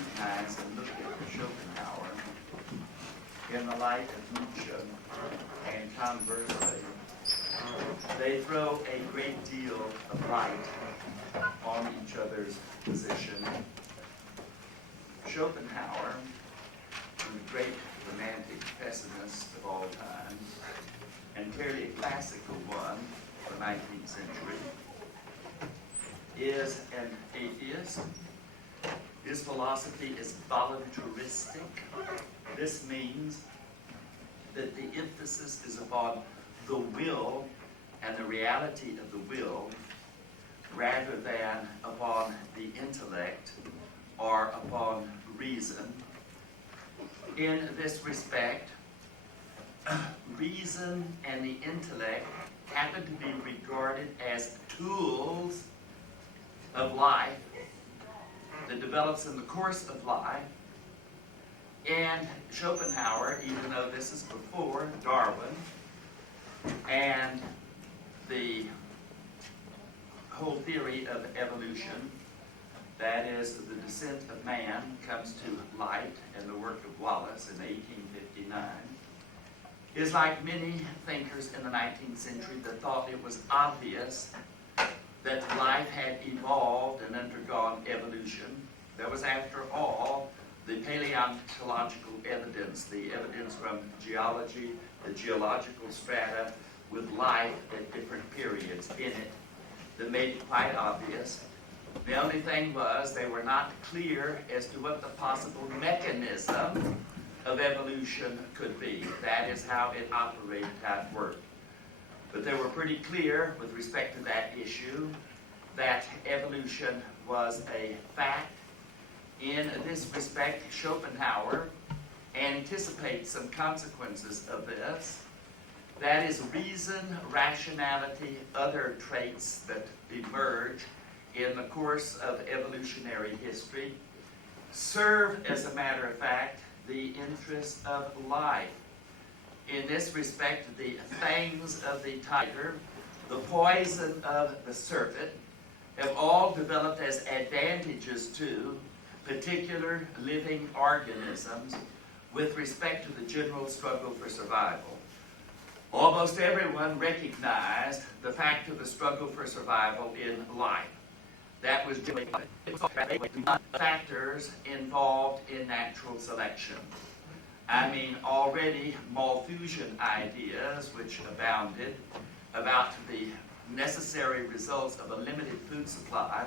scrutinize and look at Schopenhauer in the light of Nietzsche, and conversely, they throw a great deal of light on each other's position. Schopenhauer, the great romantic pessimist of all time, and clearly a classical one of the 19th century, is an atheist. His philosophy is voluntaristic. This means that the emphasis is upon the will and the reality of the will rather than upon the intellect or upon reason. In this respect, reason and the intellect happen to be regarded as tools of life that develops in the course of life. And Schopenhauer, even though this is before Darwin and the whole theory of evolution, that is, the descent of man comes to light and the work of Wallace in 1859, is like many thinkers in the 19th century that thought it was obvious that life had evolved and undergone evolution. There was, after all, the paleontological evidence, the evidence from geology, the geological strata with life at different periods in it that made it quite obvious. The only thing was they were not clear as to what the possible mechanism of evolution could be. That is how it operated, how it worked. But they were pretty clear with respect to that issue that evolution was a fact. In this respect, Schopenhauer anticipates some consequences of this. That is, reason, rationality, other traits that emerge in the course of evolutionary history serve, as a matter of fact, the interest of life. In this respect, the fangs of the tiger, the poison of the serpent, have all developed as advantages to particular living organisms with respect to the general struggle for survival. Almost everyone recognized the fact of the struggle for survival in life. That was factors involved in natural selection. I mean, already Malthusian ideas, which abounded about the necessary results of a limited food supply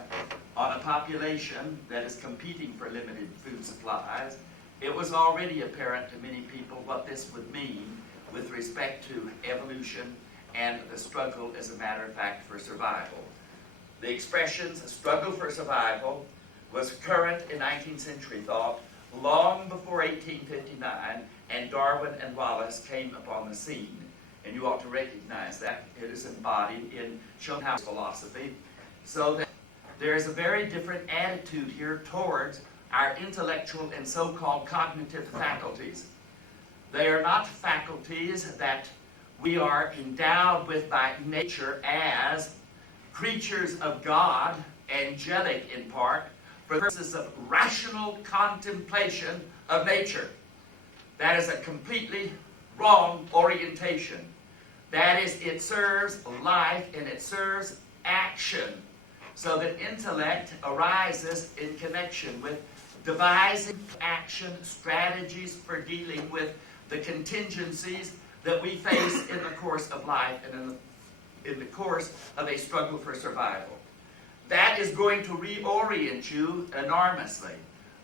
on a population that is competing for limited food supplies, it was already apparent to many people what this would mean with respect to evolution and the struggle, as a matter of fact, for survival. The expressions struggle for survival was current in 19th century thought long before 1859, and Darwin and Wallace came upon the scene. And you ought to recognize that. It is embodied in Schopenhauer's philosophy. So that there is a very different attitude here towards our intellectual and so-called cognitive faculties. They are not faculties that we are endowed with by nature as creatures of God, angelic in part, for the purposes of rational contemplation of nature. That is a completely wrong orientation. That is, it serves life and it serves action. So that intellect arises in connection with devising action strategies for dealing with the contingencies that we face in the course of life and in the course of a struggle for survival. That is going to reorient you enormously.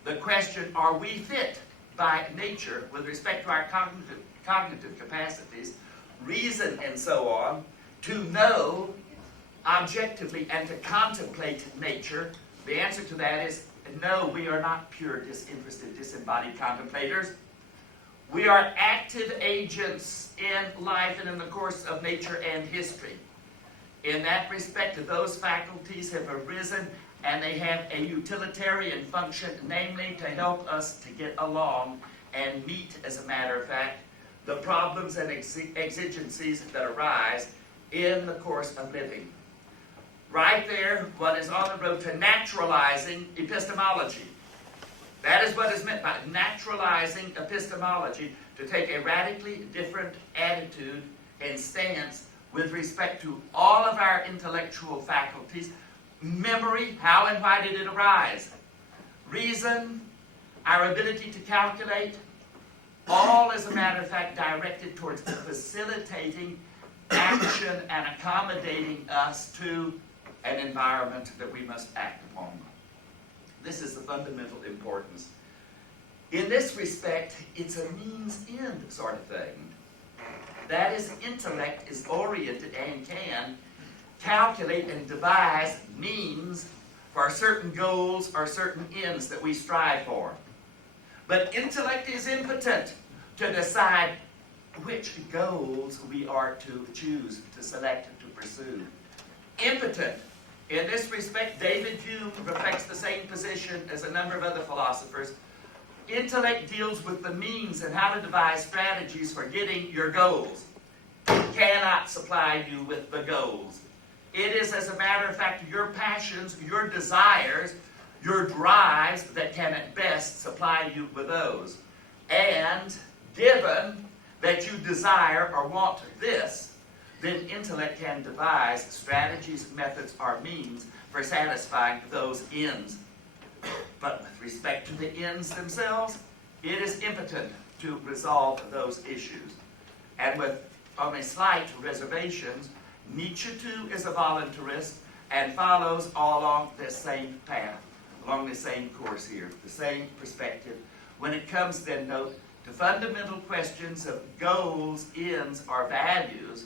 The question, are we fit by nature with respect to our cognitive capacities, reason and so on, to know objectively and to contemplate nature? The answer to that is no, we are not pure, disinterested, disembodied contemplators. We are active agents in life and in the course of nature and history. In that respect, those faculties have arisen and they have a utilitarian function, namely to help us to get along and meet, as a matter of fact, the problems and exigencies that arise in the course of living. Right there, one is on the road to naturalizing epistemology. That is what is meant by naturalizing epistemology, to take a radically different attitude and stance with respect to all of our intellectual faculties. Memory, how and why did it arise? Reason, our ability to calculate, all, as a matter of fact, directed towards facilitating action and accommodating us to an environment that we must act upon. This is the fundamental importance. In this respect, it's a means-end sort of thing. That is, intellect is oriented and can calculate and devise means for certain goals or certain ends that we strive for. But intellect is impotent to decide which goals we are to choose, to select, to pursue. Impotent. In this respect, David Hume reflects the same position as a number of other philosophers. Intellect deals with the means and how to devise strategies for getting your goals. It cannot supply you with the goals. It is, as a matter of fact, your passions, your desires, your drives that can at best supply you with those. And given that you desire or want this, then intellect can devise strategies, methods, or means for satisfying those ends. But with respect to the ends themselves, it is impotent to resolve those issues. And with only slight reservations, Nietzsche too is a voluntarist and follows all along the same path, along the same course here, the same perspective. When it comes, then, note, to fundamental questions of goals, ends, or values,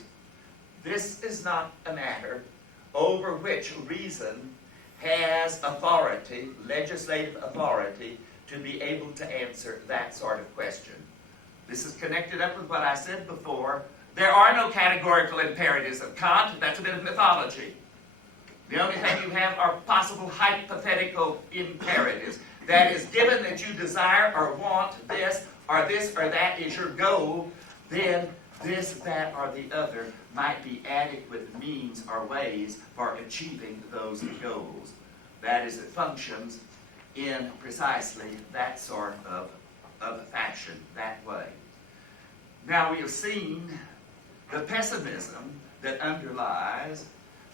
this is not a matter over which reason has authority, legislative authority, to be able to answer that sort of question. This is connected up with what I said before. There are no categorical imperatives of Kant. That's a bit of mythology. The only thing you have are possible hypothetical imperatives. That is, given that you desire or want this or that is your goal, then this, that, or the other might be adequate means or ways for achieving those goals. That is, it functions in precisely that sort of fashion, that way. Now, we have seen the pessimism that underlies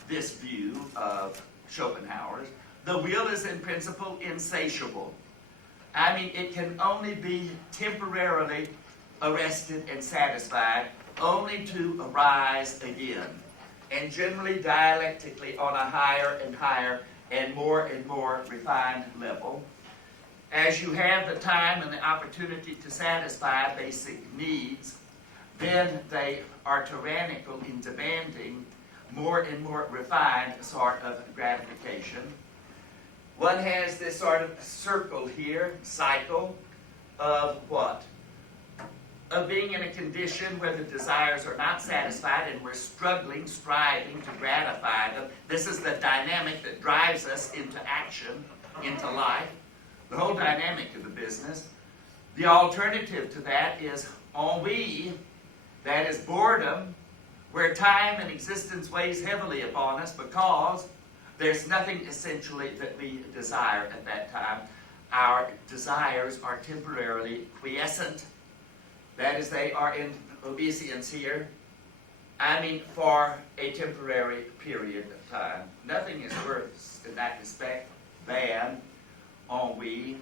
this view of Schopenhauer's. The will is in principle insatiable. I mean, it can only be temporarily arrested and satisfied, only to arise again, and generally dialectically on a higher and higher and more refined level. As you have the time and the opportunity to satisfy basic needs, then they are tyrannical in demanding more and more refined sort of gratification. One has this sort of circle here, cycle, of what? Of being in a condition where the desires are not satisfied and we're struggling, striving to gratify them. This is the dynamic that drives us into action, into life, the whole dynamic of the business. The alternative to that is ennui, that is boredom, where time and existence weighs heavily upon us because there's nothing essentially that we desire at that time. Our desires are temporarily quiescent. That is, they are in obeisance here. I mean, for a temporary period of time. Nothing is worse in that respect than ennui.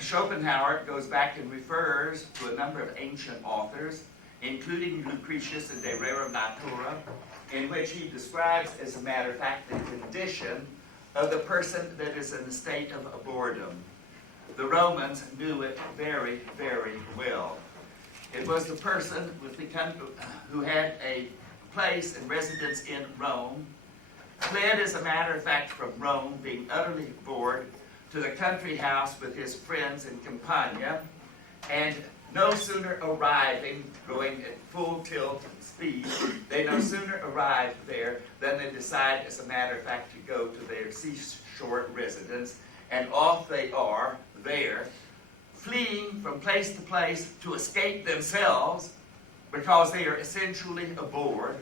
Schopenhauer goes back and refers to a number of ancient authors, including Lucretius and De Rerum Natura, in which he describes, as a matter of fact, the condition of the person that is in a state of boredom. The Romans knew it very, very well. It was the person who had a place and residence in Rome, fled, as a matter of fact, from Rome, being utterly bored, to the country house with his friends in Campania, and no sooner arriving, going at full tilt speed, they no sooner arrived there than they decide, as a matter of fact, to go to their seashore residence, and off they are there, fleeing from place to place to escape themselves because they are essentially bored.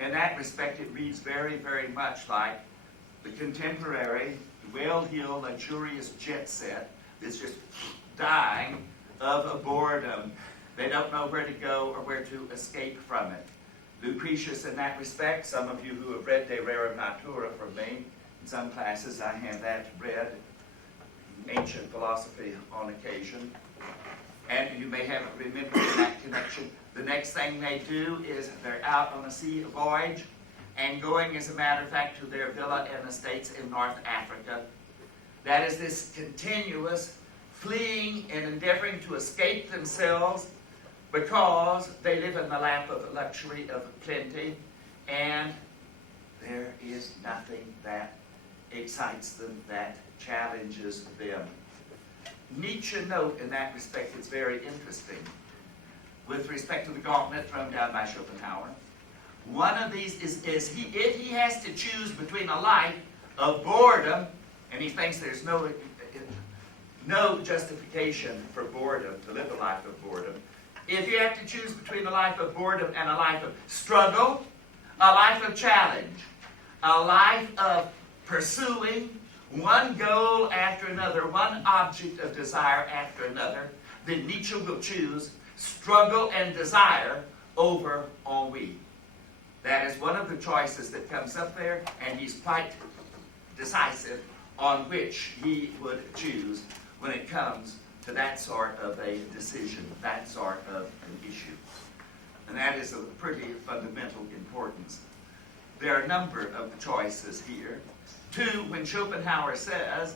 In that respect, it reads very, very much like the contemporary, well-heeled, luxurious jet set that's just dying of boredom. They don't know where to go or where to escape from it. Lucretius, in that respect, some of you who have read De Rerum Natura from me, in some classes I have that read, ancient philosophy on occasion, and you may have it remembered in that connection. The next thing they do is they're out on a sea voyage and going, as a matter of fact, to their villa and estates in North Africa. That is this continuous fleeing and endeavoring to escape themselves because they live in the lap of luxury, of plenty, and there is nothing that excites them, that challenges them. Nietzsche note in that respect is very interesting. With respect to the gauntlet thrown down by Schopenhauer, one of these is if he has to choose between a life of boredom, and he thinks there's no justification for boredom, to live a life of boredom. If you have to choose between a life of boredom and a life of struggle, a life of challenge, a life of pursuing one goal after another, one object of desire after another, then Nietzsche will choose struggle and desire over ennui. That is one of the choices that comes up there, and he's quite decisive on which he would choose when it comes to that sort of a decision, that sort of an issue. And that is of pretty fundamental importance. There are a number of choices here. Two, when Schopenhauer says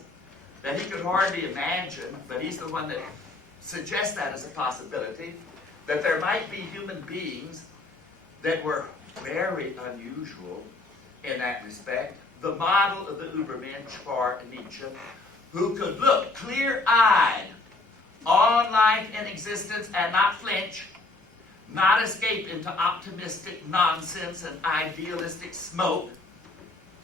that he could hardly imagine, but he's the one that suggests that as a possibility, that there might be human beings that were very unusual in that respect, the model of the Übermensch for Nietzsche, who could look clear-eyed on life and existence and not flinch, not escape into optimistic nonsense and idealistic smoke,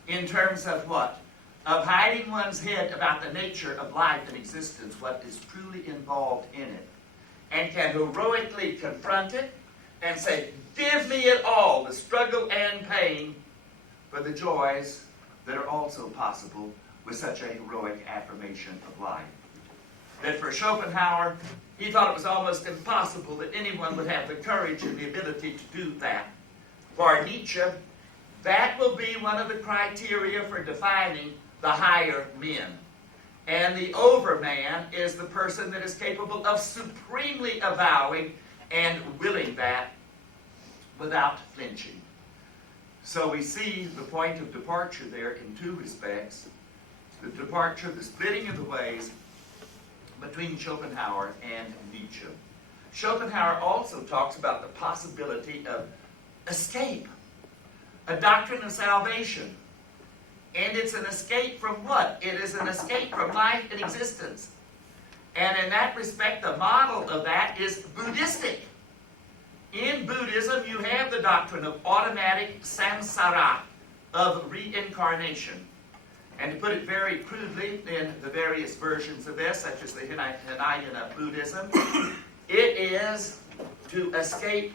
in terms of what? Of hiding one's head about the nature of life and existence, what is truly involved in it, and can heroically confront it and say, give me it all, the struggle and pain, for the joys that are also possible with such a heroic affirmation of life. That for Schopenhauer, he thought it was almost impossible that anyone would have the courage and the ability to do that. For Nietzsche, that will be one of the criteria for defining the higher men. And the overman is the person that is capable of supremely avowing and willing that without flinching. So we see the point of departure there in two respects. The departure, the splitting of the ways between Schopenhauer and Nietzsche. Schopenhauer also talks about the possibility of escape, a doctrine of salvation. And it's an escape from what? It is an escape from life and existence. And in that respect, the model of that is Buddhistic. In Buddhism, you have the doctrine of automatic samsara, of reincarnation. And to put it very crudely, in the various versions of this, such as the Hinayana Buddhism, it is to escape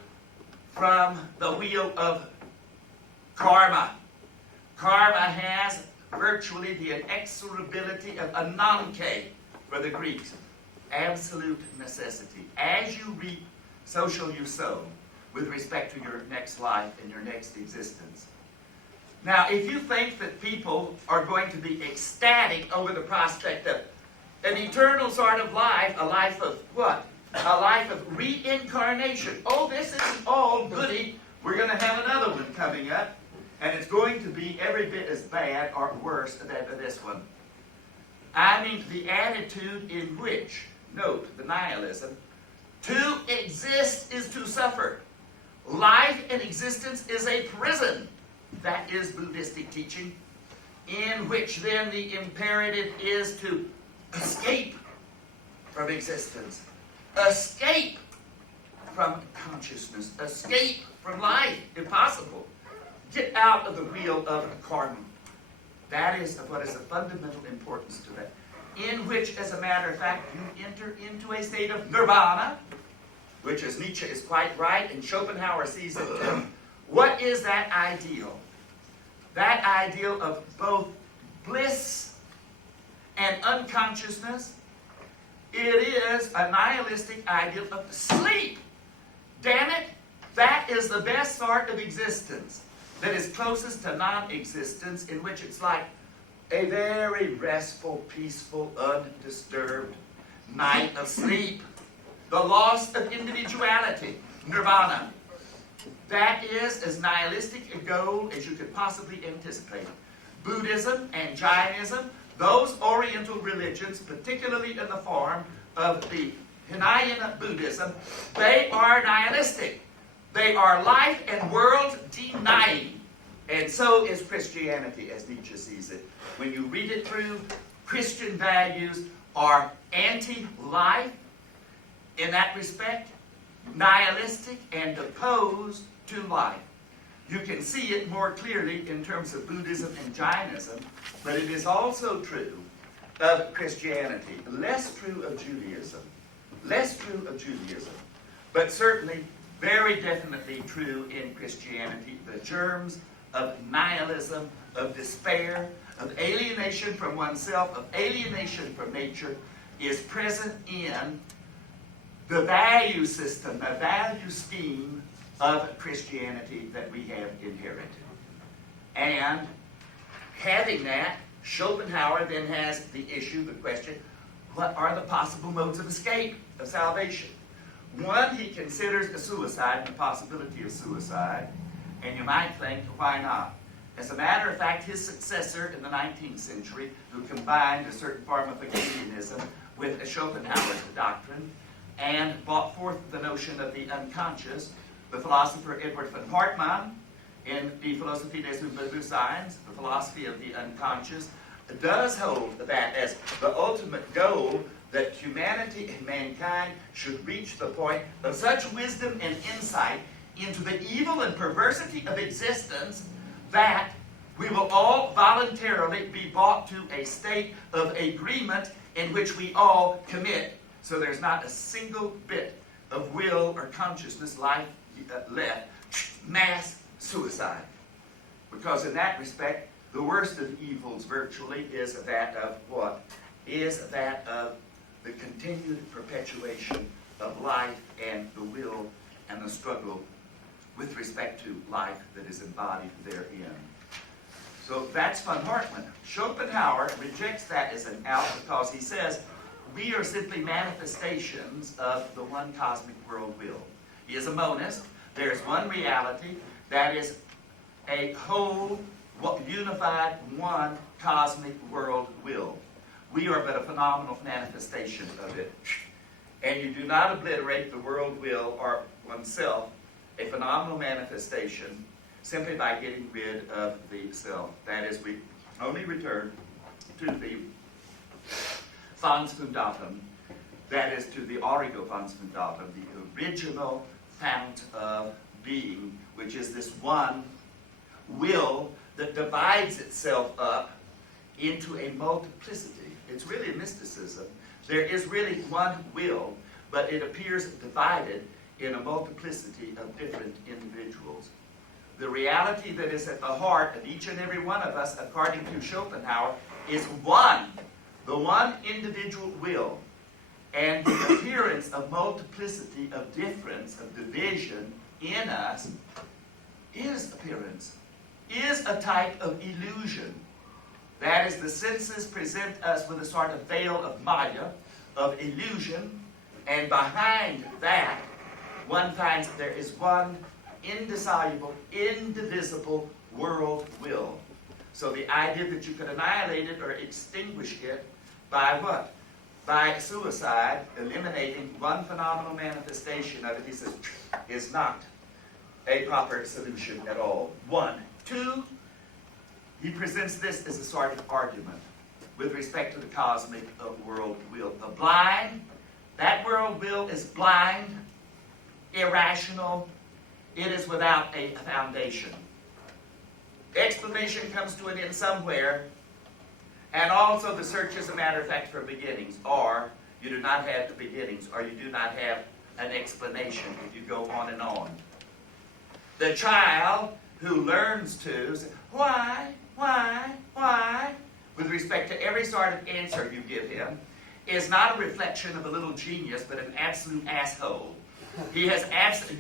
from the wheel of karma. Karma has virtually the inexorability of ananke for the Greeks, absolute necessity. As you reap, so shall you sow, with respect to your next life and your next existence. Now, if you think that people are going to be ecstatic over the prospect of an eternal sort of life, a life of what? A life of reincarnation. Oh, this isn't all goody. We're going to have another one coming up, and it's going to be every bit as bad or worse than this one. I mean, the attitude in which, note, the nihilism, to exist is to suffer. Life and existence is a prison. That is Buddhistic teaching, in which then the imperative is to escape from existence, escape from consciousness, escape from life, if possible. Get out of the wheel of karma. That is what is of fundamental importance to that. In which, as a matter of fact, you enter into a state of nirvana, which, as Nietzsche is quite right, and Schopenhauer sees it too. What is that ideal? That ideal of both bliss and unconsciousness, It is a nihilistic ideal of sleep. Damn it, that is the best sort of existence that is closest to non-existence, in which it's like a very restful, peaceful, undisturbed night of sleep. The loss of individuality, nirvana. That is as nihilistic a goal as you could possibly anticipate. Buddhism and Jainism, those Oriental religions, particularly in the form of the Hinayana Buddhism, they are nihilistic. They are life and world denying. And so is Christianity, as Nietzsche sees it. When you read it through, Christian values are anti-life in that respect, nihilistic and opposed to life. You can see it more clearly in terms of Buddhism and Jainism, but it is also true of Christianity. Less true of Judaism. Less true of Judaism. But certainly, very definitely true in Christianity. The germs of nihilism, of despair, of alienation from oneself, of alienation from nature is present in the value system, the value scheme of Christianity that we have inherited. And having that, Schopenhauer then has the issue, the question, what are the possible modes of escape, of salvation? One, he considers the suicide, the possibility of suicide, and you might think, why not? As a matter of fact, his successor in the 19th century, who combined a certain form of Hegelianism with Schopenhauer's doctrine, and brought forth the notion of the unconscious, the philosopher Edward von Hartmann, in the Philosophie des Unbewusstseins, the philosophy of the unconscious, does hold that as the ultimate goal, that humanity and mankind should reach the point of such wisdom and insight into the evil and perversity of existence that we will all voluntarily be brought to a state of agreement in which we all commit, so there's not a single bit of will or consciousness left, mass suicide. Because in that respect, the worst of evils virtually is that of what? Is that of the continued perpetuation of life and the will and the struggle with respect to life that is embodied therein. So that's von Hartmann. Schopenhauer rejects that as an out because he says we are simply manifestations of the one cosmic world will. He is a monist. There's one reality that is a whole, unified, one cosmic world will. We are but a phenomenal manifestation of it. And you do not obliterate the world will or oneself, a phenomenal manifestation, simply by getting rid of the self. That is, we only return to the Fons Fundatum, that is, to the Origo Fons Fundatum, the original fount of being, which is this one will that divides itself up into a multiplicity. It's really a mysticism. There is really one will, but it appears divided in a multiplicity of different individuals. The reality that is at the heart of each and every one of us, according to Schopenhauer, is one, the one individual will. And the appearance of multiplicity, of difference, of division in us is appearance, is a type of illusion. That is, the senses present us with a sort of veil of Maya, of illusion, and behind that, one finds that there is one indissoluble, indivisible world will. So the idea that you could annihilate it or extinguish it by what? By suicide, eliminating one phenomenal manifestation of it, he says, is not a proper solution at all. One. Two, he presents this as a sort of argument with respect to the cosmic world will. The blind, that world will is blind, irrational, it is without a foundation. Explanation comes to an end somewhere, and also the search, as a matter of fact, for beginnings, or you do not have the beginnings, or you do not have an explanation if you go on and on. The child who learns to say, why, with respect to every sort of answer you give him, is not a reflection of a little genius, but an absolute asshole. He has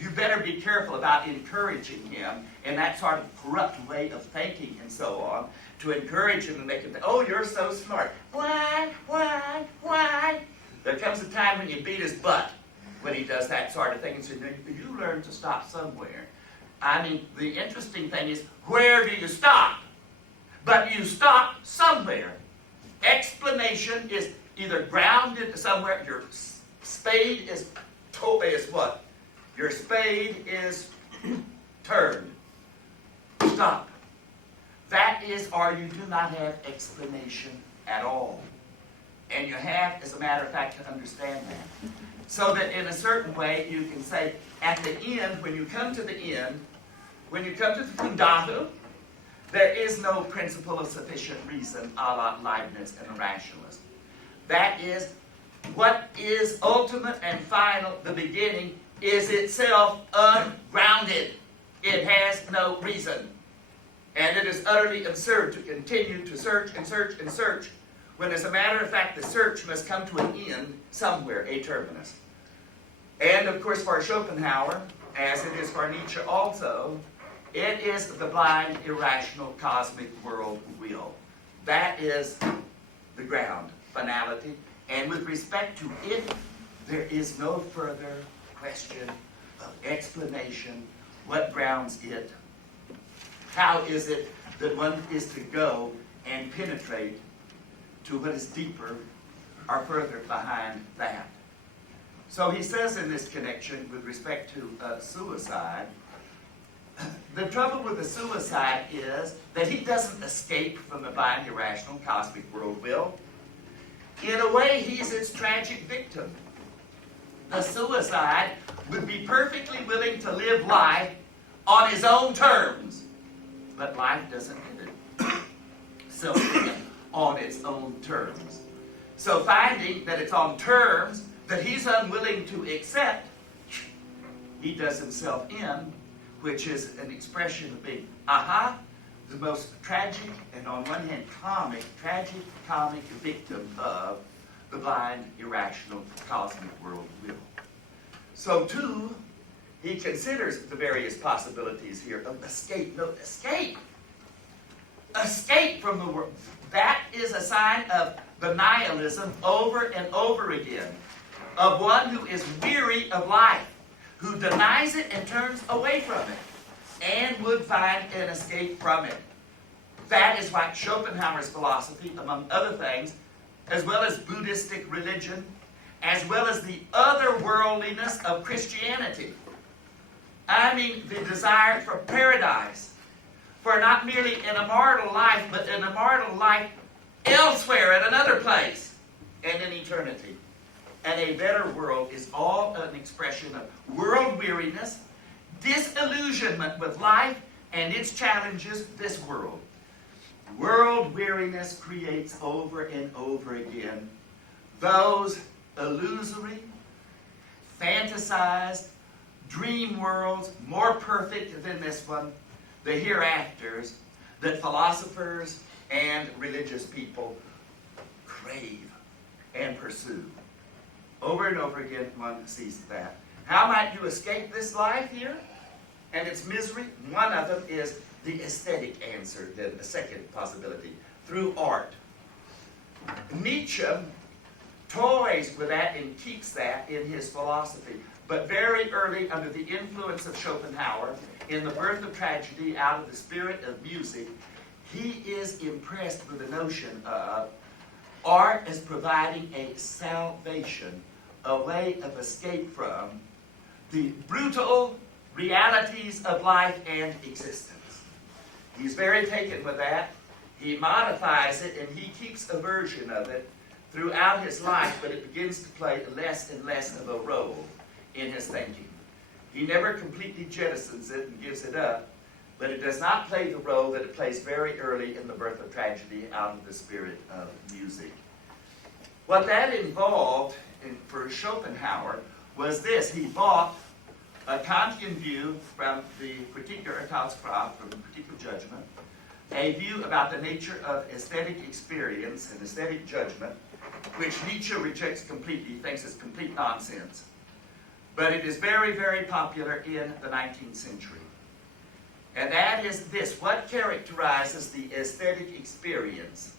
you better be careful about encouraging him in that sort of corrupt way of thinking and so on, to encourage him and make him think, oh, you're so smart. Why? There comes a time when you beat his butt when he does that sort of thing and say, you learn to stop somewhere. I mean, the interesting thing is, where do you stop? But you stop somewhere. Explanation is either grounded somewhere. Your spade is what? Your spade is turned. Stop. That is, or you do not have explanation at all. And you have, as a matter of fact, to understand that. So that in a certain way, you can say, at the end, when you come to the end, when you come to the fundamental, there is no principle of sufficient reason, a la Leibniz and a rationalist. That is, what is ultimate and final, the beginning, is itself ungrounded. It has no reason. And it is utterly absurd to continue to search and search and search, when as a matter of fact the search must come to an end somewhere, a terminus. And of course for Schopenhauer, as it is for Nietzsche also, it is the blind, irrational, cosmic world will. That is the ground, finality. And with respect to it, there is no further question of explanation. What grounds it? How is it that one is to go and penetrate to what is deeper or further behind that? So he says in this connection with respect to suicide, the trouble with the suicide is that he doesn't escape from the blind, irrational, cosmic world will. In a way, he's its tragic victim. The suicide would be perfectly willing to live life on his own terms, but life doesn't give it so on its own terms. So finding that it's on terms that he's unwilling to accept, he does himself in, which is an expression of being, the most tragic and on one hand tragic comic victim of the blind, irrational, cosmic world will. So too, he considers the various possibilities here of escape. No, escape! Escape from the world. That is a sign of the nihilism over and over again, of one who is weary of life, who denies it and turns away from it, and would find an escape from it. That is why Schopenhauer's philosophy, among other things, as well as Buddhistic religion, as well as the otherworldliness of Christianity, I mean the desire for paradise, for not merely an immortal life, but an immortal life elsewhere at another place, and in eternity. And a better world is all an expression of world weariness, disillusionment with life and its challenges, this world. World weariness creates over and over again those illusory, fantasized, dream worlds, more perfect than this one, the hereafters, that philosophers and religious people crave and pursue. Over and over again, one sees that. How might you escape this life here and its misery? One of them is the aesthetic answer, then the second possibility, through art. Nietzsche toys with that and keeps that in his philosophy. But very early, under the influence of Schopenhauer, in The Birth of Tragedy, out of the spirit of music, he is impressed with the notion of art as providing a salvation, a way of escape from the brutal realities of life and existence. He's very taken with that. He modifies it and he keeps a version of it throughout his life, but it begins to play less and less of a role in his thinking. He never completely jettisons it and gives it up, but it does not play the role that it plays very early in The Birth of Tragedy, out of the spirit of music. What that involved for Schopenhauer was this. He bought a Kantian view from the particular Urteilskraft, from the particular judgment, a view about the nature of aesthetic experience and aesthetic judgment which Nietzsche rejects completely, thinks is complete nonsense. But it is very, very popular in the 19th century. And that is this: what characterizes the aesthetic experience?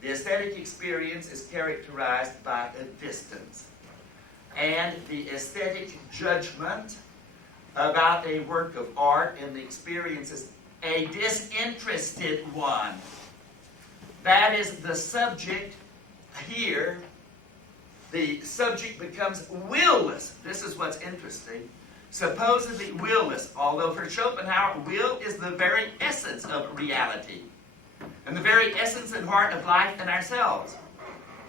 The aesthetic experience is characterized by a distance. And the aesthetic judgment about a work of art and the experience is a disinterested one. That is the subject here. The subject becomes willless. This is what's interesting. Supposedly willless, although for Schopenhauer, will is the very essence of reality and the very essence and heart of life and ourselves.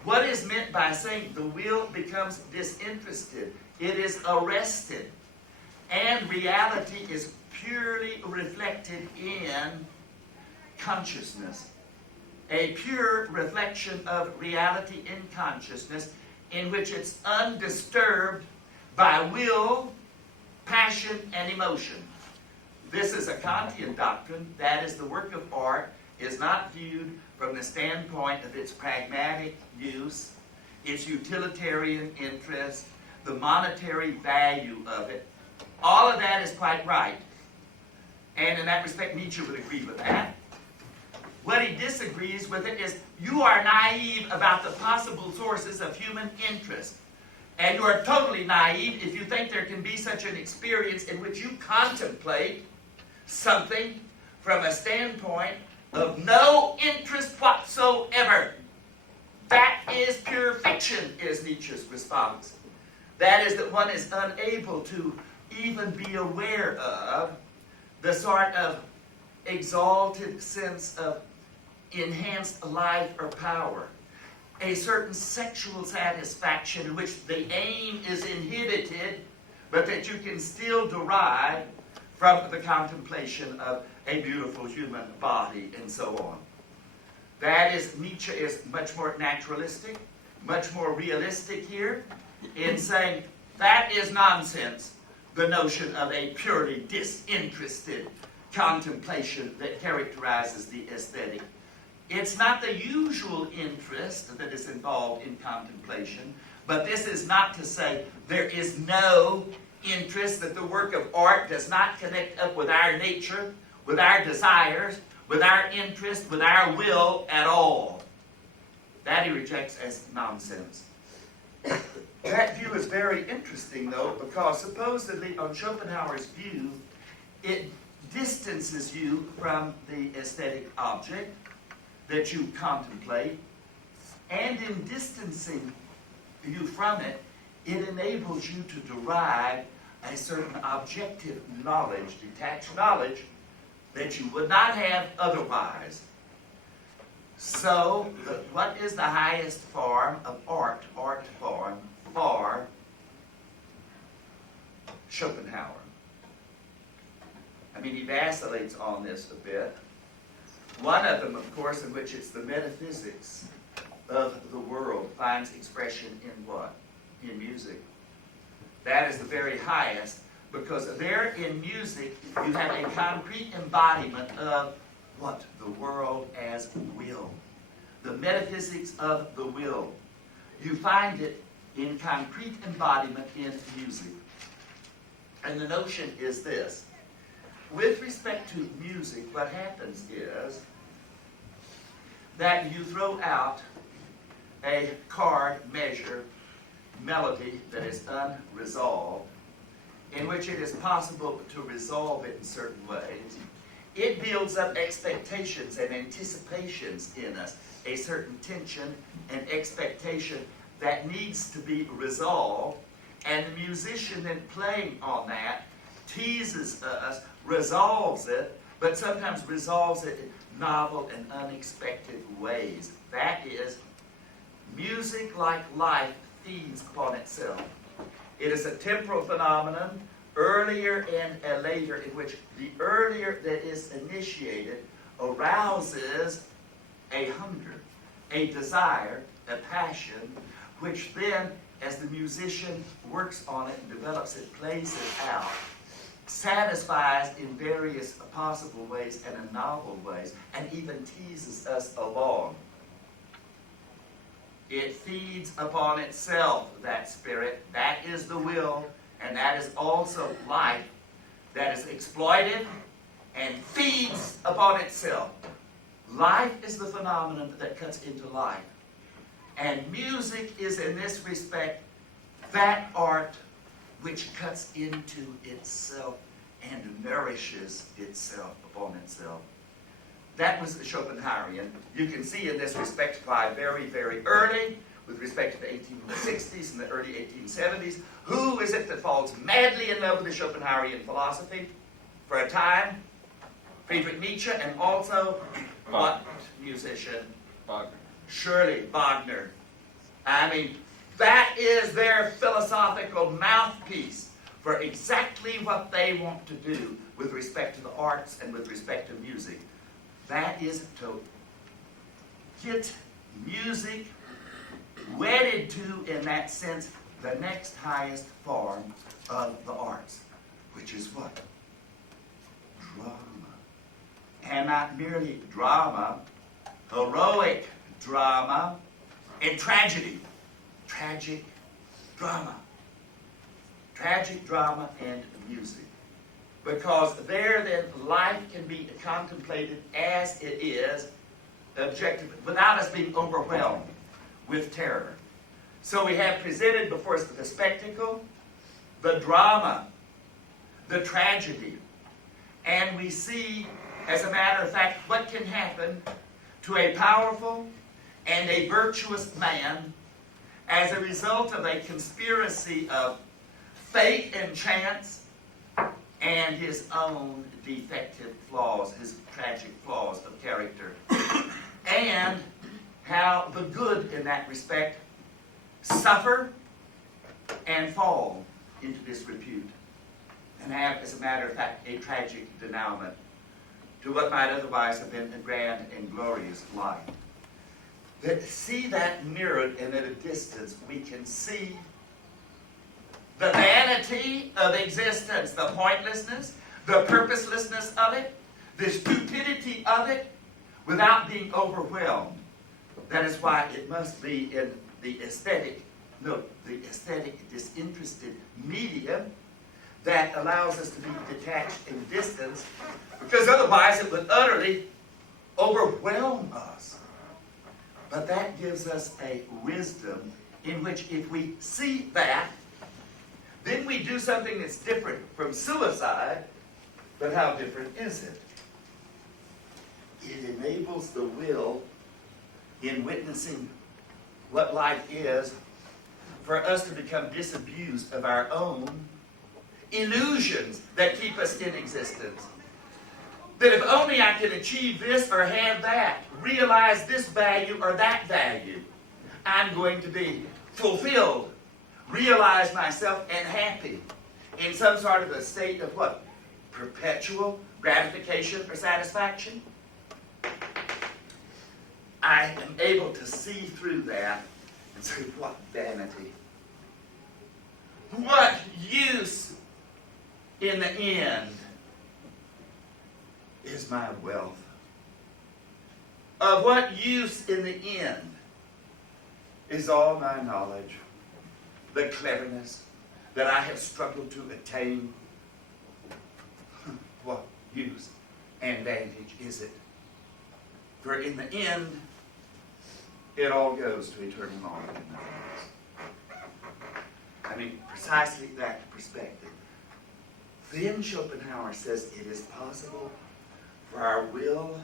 What is meant by saying the will becomes disinterested? It is arrested. And reality is purely reflected in consciousness. A pure reflection of reality in consciousness in which it's undisturbed by will, passion, and emotion. This is a Kantian doctrine. That is, the work of art is not viewed from the standpoint of its pragmatic use, its utilitarian interest, the monetary value of it. All of that is quite right. And in that respect, Nietzsche would agree with that. What he disagrees with it is you are naive about the possible sources of human interest. And you are totally naive if you think there can be such an experience in which you contemplate something from a standpoint of no interest whatsoever. That is pure fiction, is Nietzsche's response. That is, that one is unable to even be aware of the sort of exalted sense of enhanced life or power, a certain sexual satisfaction in which the aim is inhibited, but that you can still derive from the contemplation of a beautiful human body, and so on. That is, Nietzsche is much more naturalistic, much more realistic here, in saying that is nonsense, the notion of a purely disinterested contemplation that characterizes the aesthetic. It's not the usual interest that is involved in contemplation, but this is not to say there is no interest, that the work of art does not connect up with our nature, with our desires, with our interest, with our will at all. That he rejects as nonsense. That view is very interesting, though, because supposedly on Schopenhauer's view, it distances you from the aesthetic object that you contemplate, and in distancing you from it, it enables you to derive a certain objective knowledge, detached knowledge, that you would not have otherwise. So, what is the highest form of art form for Schopenhauer? I mean, he vacillates on this a bit. One of them, of course, in which it's the metaphysics of the world, finds expression in what? In music. That is the very highest, because there in music you have a concrete embodiment of what? The world as will. The metaphysics of the will. You find it in concrete embodiment in music. And the notion is this. With respect to music, what happens is that you throw out a chord, measure, melody that is unresolved, in which it is possible to resolve it in certain ways. It builds up expectations and anticipations in us, a certain tension and expectation that needs to be resolved, and the musician then playing on that teases us, resolves it, but sometimes resolves it in novel and unexpected ways. That is, music, like life, feeds upon itself. It is a temporal phenomenon, earlier and later, in which the earlier that is initiated arouses a hunger, a desire, a passion, which then, as the musician works on it and develops it, plays it out, satisfies in various possible ways and in novel ways, and even teases us along. It feeds upon itself, that spirit. That is the will, and that is also life that is exploited and feeds upon itself. Life is the phenomenon that cuts into life. And music is, in this respect, that art which cuts into itself and nourishes itself upon itself. That was the Schopenhauerian. You can see in this respect by very, very early, with respect to the 1860s and the early 1870s, who is it that falls madly in love with the Schopenhauerian philosophy? For a time, Friedrich Nietzsche, and also what musician? Wagner. Surely Wagner. I mean, that is their philosophical mouthpiece for exactly what they want to do with respect to the arts and with respect to music. That is to get music wedded to, in that sense, the next highest form of the arts, which is what? Drama. And not merely drama, heroic drama, and tragedy. Tragic drama. Tragic drama and music. Because there then life can be contemplated as it is, objectively, without us being overwhelmed with terror. So we have presented before us the spectacle, the drama, the tragedy, and we see, as a matter of fact, what can happen to a powerful and a virtuous man as a result of a conspiracy of fate and chance and his own defective flaws, his tragic flaws of character. And how the good in that respect suffer and fall into disrepute and have, as a matter of fact, a tragic denouement to what might otherwise have been a grand and glorious life. That see that mirrored, and at a distance we can see the vanity of existence, the pointlessness, the purposelessness of it, the stupidity of it, without being overwhelmed. That is why it must be in the aesthetic, disinterested medium that allows us to be detached and distanced, because otherwise it would utterly overwhelm us. But that gives us a wisdom in which if we see that, then we do something that's different from suicide. But how different is it? It enables the will in witnessing what life is for us to become disabused of our own illusions that keep us in existence. That if only I can achieve this or have that, realize this value or that value, I'm going to be fulfilled, realize myself, and happy in some sort of a state of what? Perpetual gratification or satisfaction. I am able to see through that and say, what vanity. What use in the end is my wealth? Of what use in the end is all my knowledge, the cleverness that I have struggled to attain? What use and advantage is it? For in the end, it all goes to eternal knowledge and nothingness. I mean, precisely that perspective. Then Schopenhauer says it is possible for our will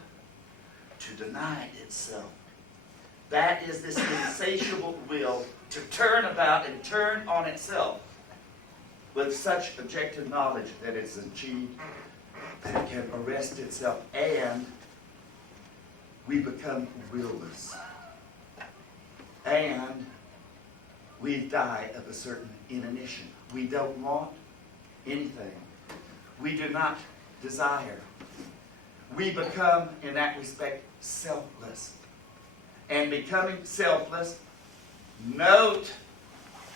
to deny itself. That is this insatiable will to turn about and turn on itself with such objective knowledge that it's achieved, that it can arrest itself, and we become willless. And we die of a certain inanition. We don't want anything. We do not desire. We become, in that respect, selfless. And becoming selfless, note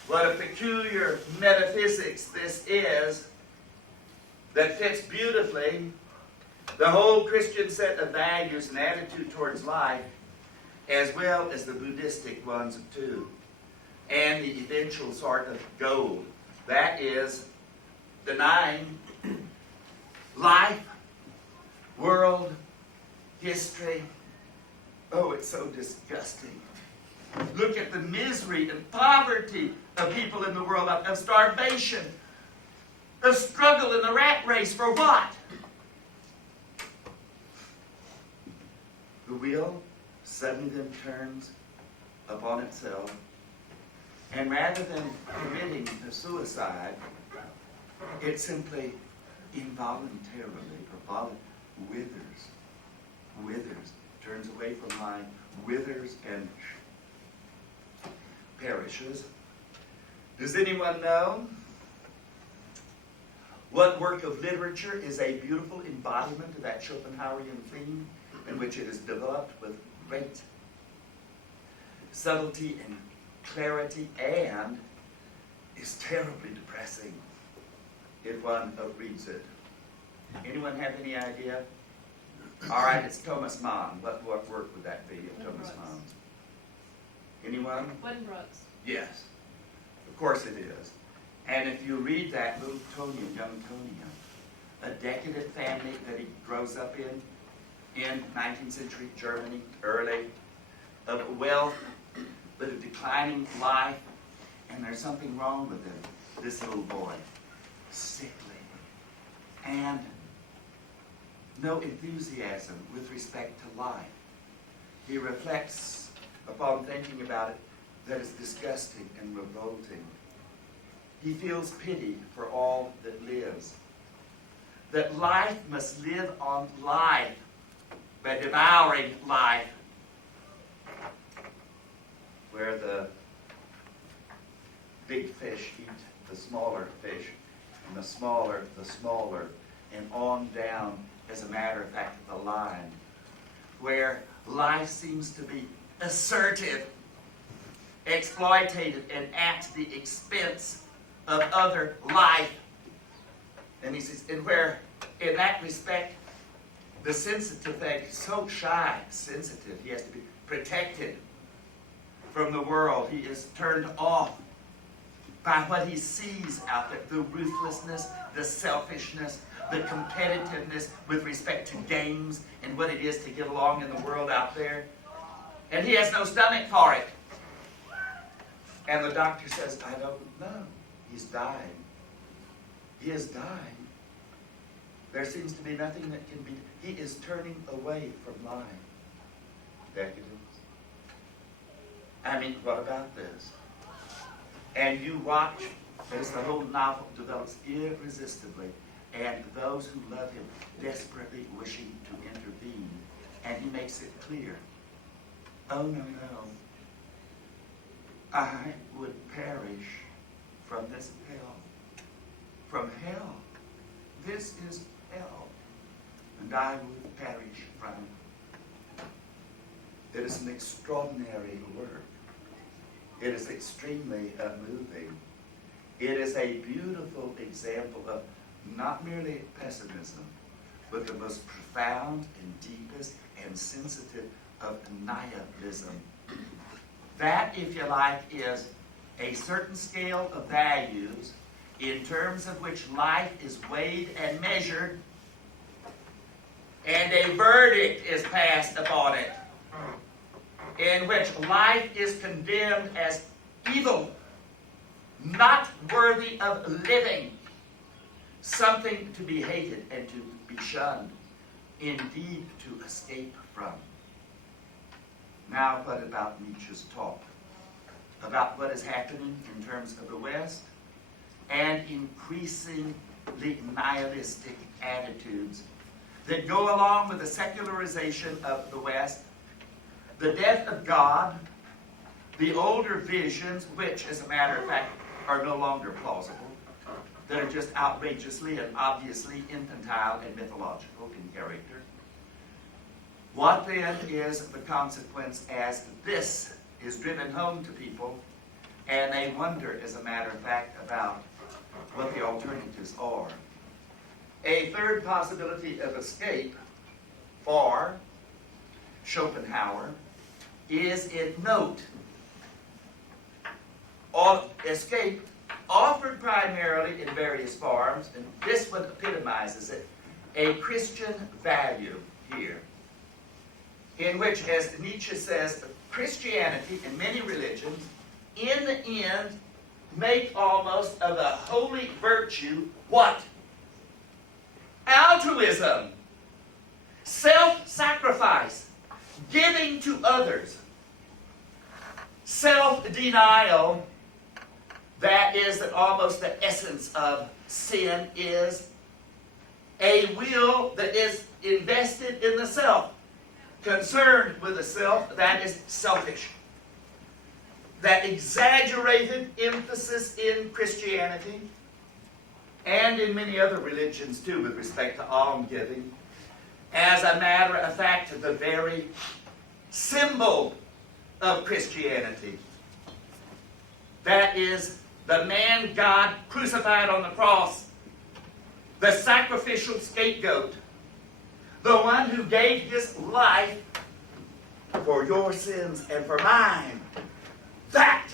what a peculiar metaphysics this is that fits beautifully the whole Christian set of values and attitude towards life as well as the Buddhistic ones too, and the eventual sort of goal. That is denying life, world, history. Oh, it's so disgusting. Look at the misery and poverty of people in the world, of starvation, of struggle in the rat race for what? The wheel suddenly then turns upon itself, and rather than committing a suicide, it simply involuntarily withers, turns away from life, withers and perishes. Does anyone know what work of literature is a beautiful embodiment of that Schopenhauerian theme, in which it is developed with great subtlety and clarity, and is terribly depressing if one reads it? Anyone have any idea? All right, it's Thomas Mann. What work would that be of Thomas Mann? Anyone? Buddenbrooks. Yes, of course it is. And if you read that, little Tonia, young Tonia, a decadent family that he grows up in 19th century Germany, early, of wealth, but a declining life, and there's something wrong with him, this little boy, sickly, and no enthusiasm with respect to life. He reflects upon thinking about it that is disgusting and revolting. He feels pity for all that lives. That life must live on life by devouring life. Where the big fish eat the smaller fish, and the smaller, and on down, as a matter of fact, the line. Where life seems to be assertive, exploitative, and at the expense of other life. And he says, and where, in that respect, the sensitive thing is so shy, sensitive, he has to be protected from the world. He is turned off by what he sees out there, the ruthlessness, the selfishness, the competitiveness with respect to games and what it is to get along in the world out there. And he has no stomach for it. And the doctor says, I don't know. He's dying. He is dying. There seems to be nothing that can be. He is turning away from life. Decadence. I mean, what about this? And you watch as the whole novel develops irresistibly, and those who love him desperately wishing to intervene, and he makes it clear, oh no, I would perish from this hell. From hell. This is hell. And I would perish from it. It is an extraordinary work. It is extremely moving. It is a beautiful example of not merely pessimism, but the most profound and deepest and sensitive of nihilism. That, if you like, is a certain scale of values in terms of which life is weighed and measured, and a verdict is passed upon it, in which life is condemned as evil, not worthy of living, something to be hated and to be shunned, indeed to escape from. Now, what about Nietzsche's talk? About what is happening in terms of the West and increasingly nihilistic attitudes that go along with the secularization of the West, the death of God, the older visions, which, as a matter of fact, are no longer plausible, that are just outrageously and obviously infantile and mythological in character. What then is the consequence as this is driven home to people, and they wonder, as a matter of fact, about what the alternatives are? A third possibility of escape for Schopenhauer is in note of escape, offered primarily in various forms, and this one epitomizes it, a Christian value here, in which, as Nietzsche says, Christianity and many religions, in the end, make almost of a holy virtue what? Altruism, self-sacrifice, giving to others, self-denial. That is almost the essence of sin, is a will that is invested in the self, concerned with the self, that is selfish. That exaggerated emphasis in Christianity and in many other religions too with respect to almsgiving. As a matter of fact, the very symbol of Christianity, that is the man God crucified on the cross, the sacrificial scapegoat, the one who gave his life for your sins and for mine. That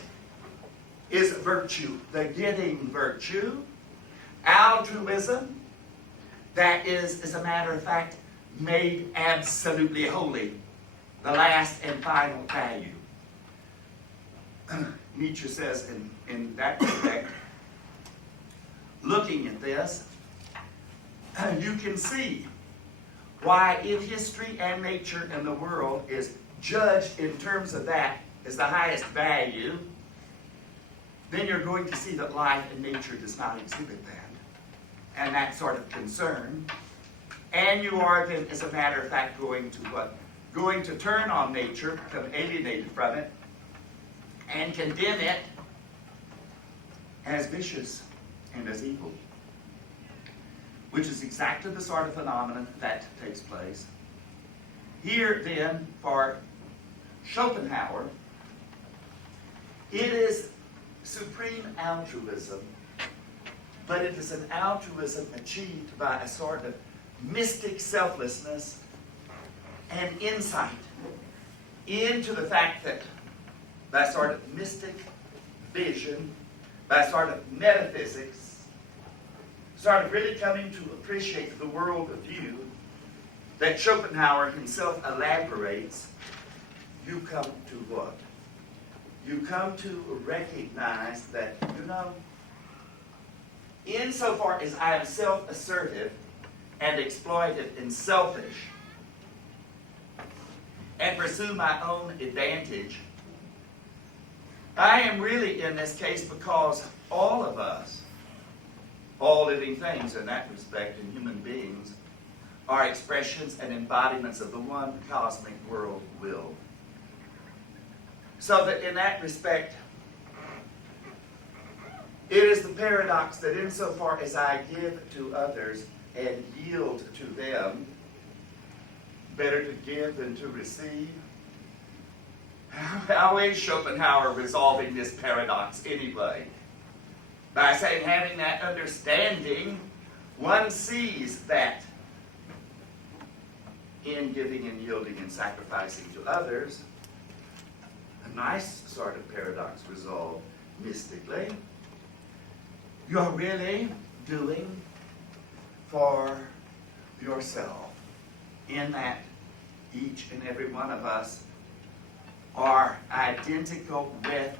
is virtue, the giving virtue. Altruism, that is, as a matter of fact, made absolutely holy, the last and final value. Nietzsche says in that respect, looking at this, you can see why if history and nature and the world is judged in terms of that as the highest value, then you're going to see that life and nature does not exhibit that and that sort of concern. And you are then, as a matter of fact, going to what? Going to turn on nature, become alienated from it, and condemn it as vicious and as evil, which is exactly the sort of phenomenon that takes place. Here, then, for Schopenhauer, it is supreme altruism, but it is an altruism achieved by a sort of mystic selflessness and insight into the fact that by sort of mystic vision, by sort of metaphysics, sort of really coming to appreciate the world of view that Schopenhauer himself elaborates, you come to what? You come to recognize that, insofar as I am self-assertive and exploitive and selfish and pursue my own advantage, I am really in this case because all of us, all living things in that respect, and human beings, are expressions and embodiments of the one cosmic world will. So that in that respect, it is the paradox that insofar as I give to others and yield to them, better to give than to receive. How is Schopenhauer resolving this paradox anyway? By saying, having that understanding, one sees that in giving and yielding and sacrificing to others, a nice sort of paradox resolved mystically, you're really doing for yourself, in that each and every one of us are identical with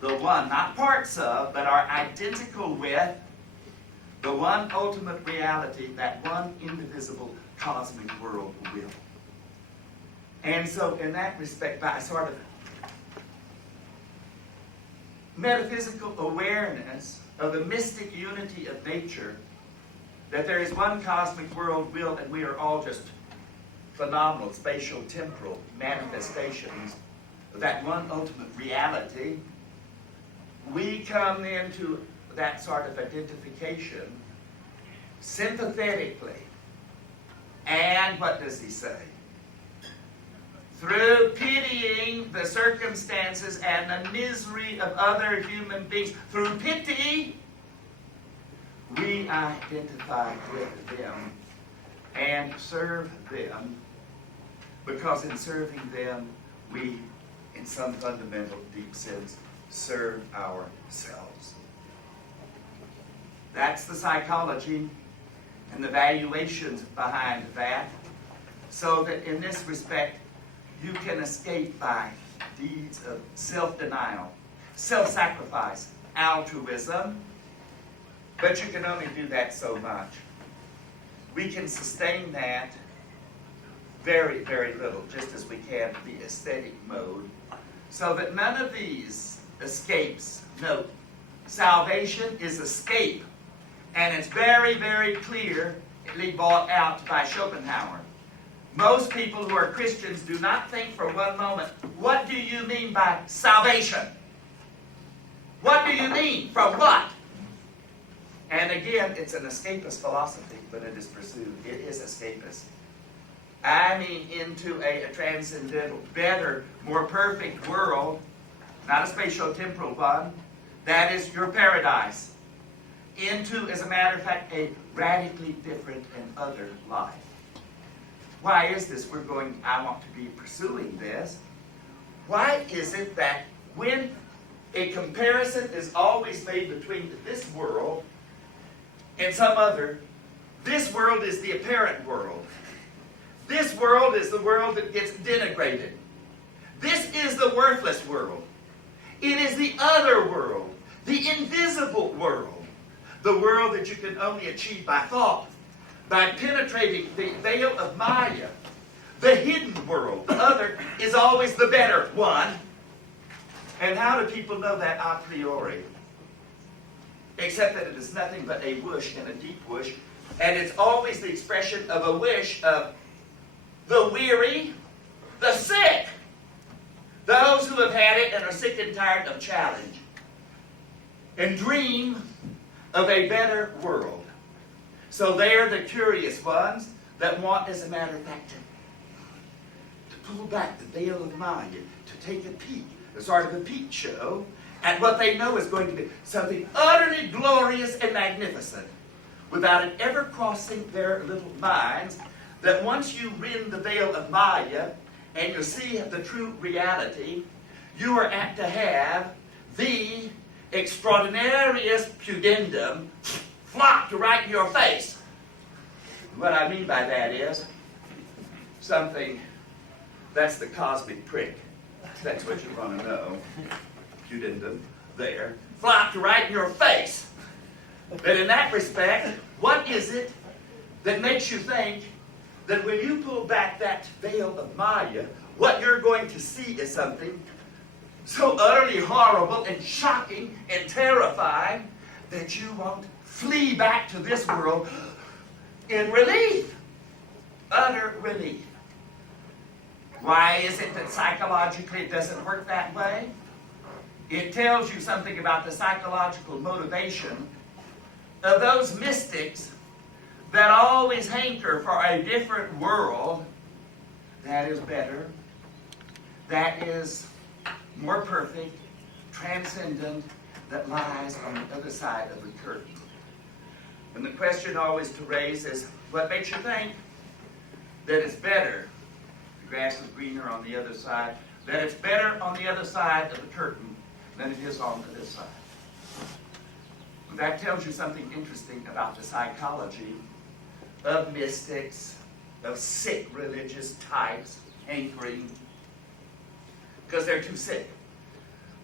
the one, not parts of, but are identical with the one ultimate reality, that one indivisible cosmic world will. And so in that respect, by a sort of metaphysical awareness of the mystic unity of nature, that there is one cosmic world will, and we are all just phenomenal, spatial, temporal manifestations of that one ultimate reality, we come into that sort of identification sympathetically. And what does he say? Through pitying the circumstances and the misery of other human beings, through pity, we identify with them and serve them, because in serving them, we, in some fundamental, deep sense, serve ourselves. That's the psychology and the valuations behind that, so that in this respect, you can escape by deeds of self-denial, self-sacrifice, altruism, but you can only do that so much. We can sustain that very, very little, just as we can the aesthetic mode, so that none of these escapes. Note, salvation is escape, and it's very, very clearly brought out by Schopenhauer. Most people who are Christians do not think for one moment, what do you mean by salvation? What do you mean? From what? And again, it's an escapist philosophy, but it is pursued. It is escapist. I mean into a transcendental, better, more perfect world, not a spatio-temporal one. That is your paradise. Into, as a matter of fact, a radically different and other life. Why is this? I want to be pursuing this. Why is it that when a comparison is always made between this world and some other, this world is the apparent world. This world is the world that gets denigrated. This is the worthless world. It is the other world, the invisible world, the world that you can only achieve by thought, by penetrating the veil of Maya, the hidden world. The other is always the better one. And how do people know that a priori? Except that it is nothing but a wish and a deep wish, and it's always the expression of a wish of the weary, the sick, those who have had it and are sick and tired of challenge, and dream of a better world. So they are the curious ones that want, as a matter of fact, to pull back the veil of Maya, to take a peek, a sort of a peep show, at what they know is going to be something utterly glorious and magnificent, without it ever crossing their little minds, that once you rend the veil of Maya, and you see the true reality, you are apt to have the extraordinarius pudendum flopped right in your face. What I mean by that is something that's the cosmic prick. That's what you want to know. Pudendum there, flopped right in your face. But in that respect, what is it that makes you think that when you pull back that veil of Maya, what you're going to see is something so utterly horrible and shocking and terrifying that you won't flee back to this world in relief, utter relief. Why is it that psychologically it doesn't work that way? It tells you something about the psychological motivation of those mystics that always hanker for a different world that is better, that is more perfect, transcendent, that lies on the other side of the curtain. And the question always to raise is, what makes you think that it's better, the grass is greener on the other side, that it's better on the other side of the curtain than it is on this side? And that tells you something interesting about the psychology of mystics, of sick religious types, hankering, because they're too sick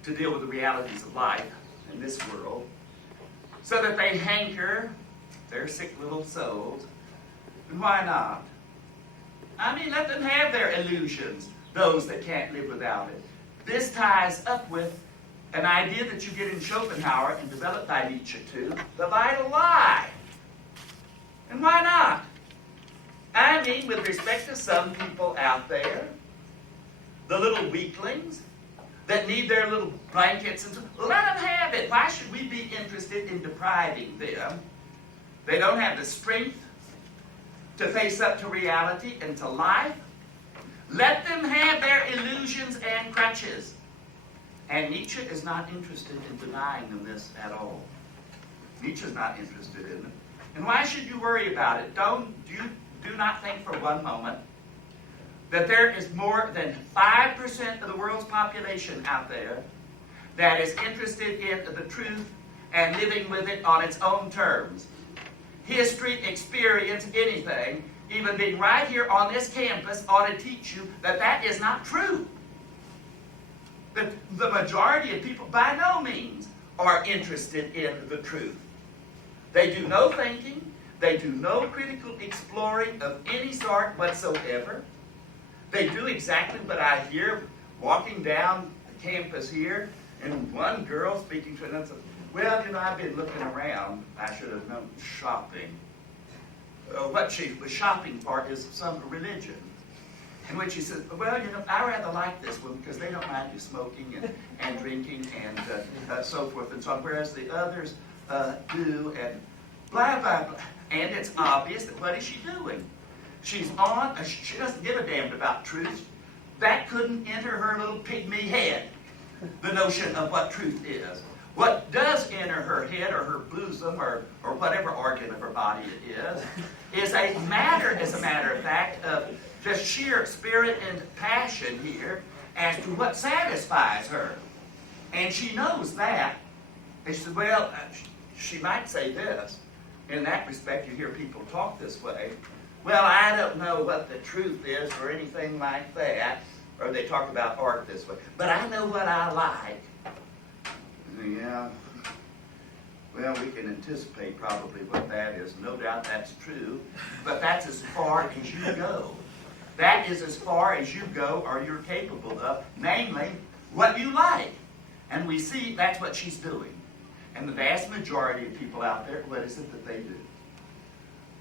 to deal with the realities of life in this world, so that they hanker their sick little souls. And why not? I mean, let them have their illusions, those that can't live without it. This ties up with an idea that you get in Schopenhauer and developed by Nietzsche too, the vital lie. And why not? I mean, with respect to some people out there, the little weaklings that need their little blankets, and so, let them have it. Why should we be interested in depriving them? They don't have the strength to face up to reality and to life. Let them have their illusions and crutches. And Nietzsche is not interested in denying them this at all. Nietzsche is not interested in it. And why should you worry about it? Do not think for one moment that there is more than 5% of the world's population out there that is interested in the truth and living with it on its own terms. History, experience, anything, even being right here on this campus, ought to teach you that that is not true. That the majority of people, by no means, are interested in the truth. They do no thinking. They do no critical exploring of any sort whatsoever. They do exactly what I hear walking down the campus here, and one girl speaking to another, well, you know, I've been looking around. I should have known shopping. What she was shopping for is some religion. And when she says, well, you know, I rather like this one because they don't mind you smoking and drinking and so forth and so on, whereas the others do, and blah, blah, blah. And it's obvious that what is she doing? She's on, she doesn't give a damn about truth. That couldn't enter her little pygmy head, the notion of what truth is. What does enter her head or her bosom or whatever organ of her body it is a matter, as a matter of fact, of just sheer spirit and passion here as to what satisfies her. And she knows that. And she said, well, she might say this. In that respect, you hear people talk this way. Well, I don't know what the truth is or anything like that. Or they talk about art this way. But I know what I like. Yeah. Well, we can anticipate probably what that is. No doubt that's true. But that's as far as you go. That is as far as you go or you're capable of. Namely, what you like. And we see that's what she's doing. And the vast majority of people out there, what is it that they do?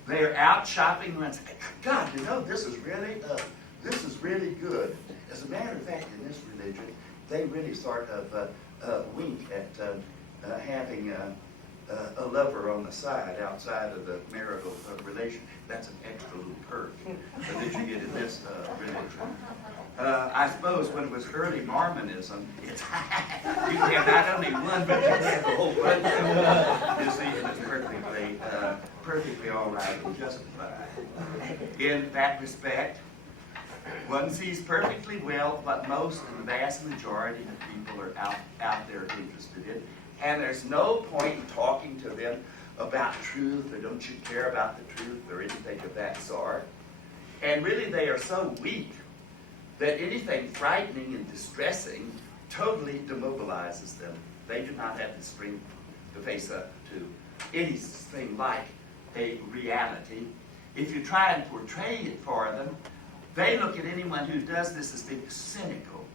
They're out shopping and say, God, you know, this is really good. As a matter of fact, in this religion, they really sort of wink at having a lover on the side outside of the marital relation. That's an extra little perk that you get in this religion. I suppose when it was early Mormonism, it's you have not only one, but you have the whole bunch. You see, and it's perfectly all right and justified. In that respect, one sees perfectly well what most and the vast majority of people are out there interested in. And there's no point in talking to them about truth or don't you care about the truth or anything of that sort. And really they are so weak that anything frightening and distressing totally demobilizes them. They do not have the strength to face up to anything like a reality. If you try and portray it for them, they look at anyone who does this as being cynical.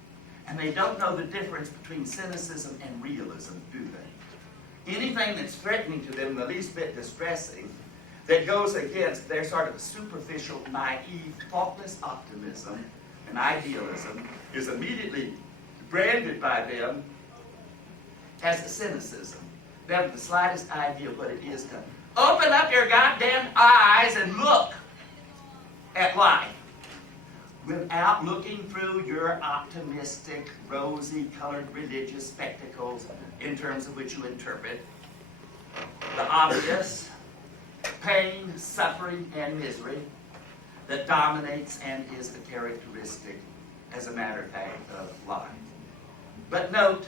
And they don't know the difference between cynicism and realism, do they? Anything that's threatening to them, the least bit distressing, that goes against their sort of superficial, naive, thoughtless optimism and idealism is immediately branded by them as a cynicism. They have the slightest idea of what it is to open up your goddamn eyes and look at life without looking through your optimistic, rosy-colored religious spectacles in terms of which you interpret the obvious pain, suffering, and misery that dominates and is the characteristic, as a matter of fact, of life. But note,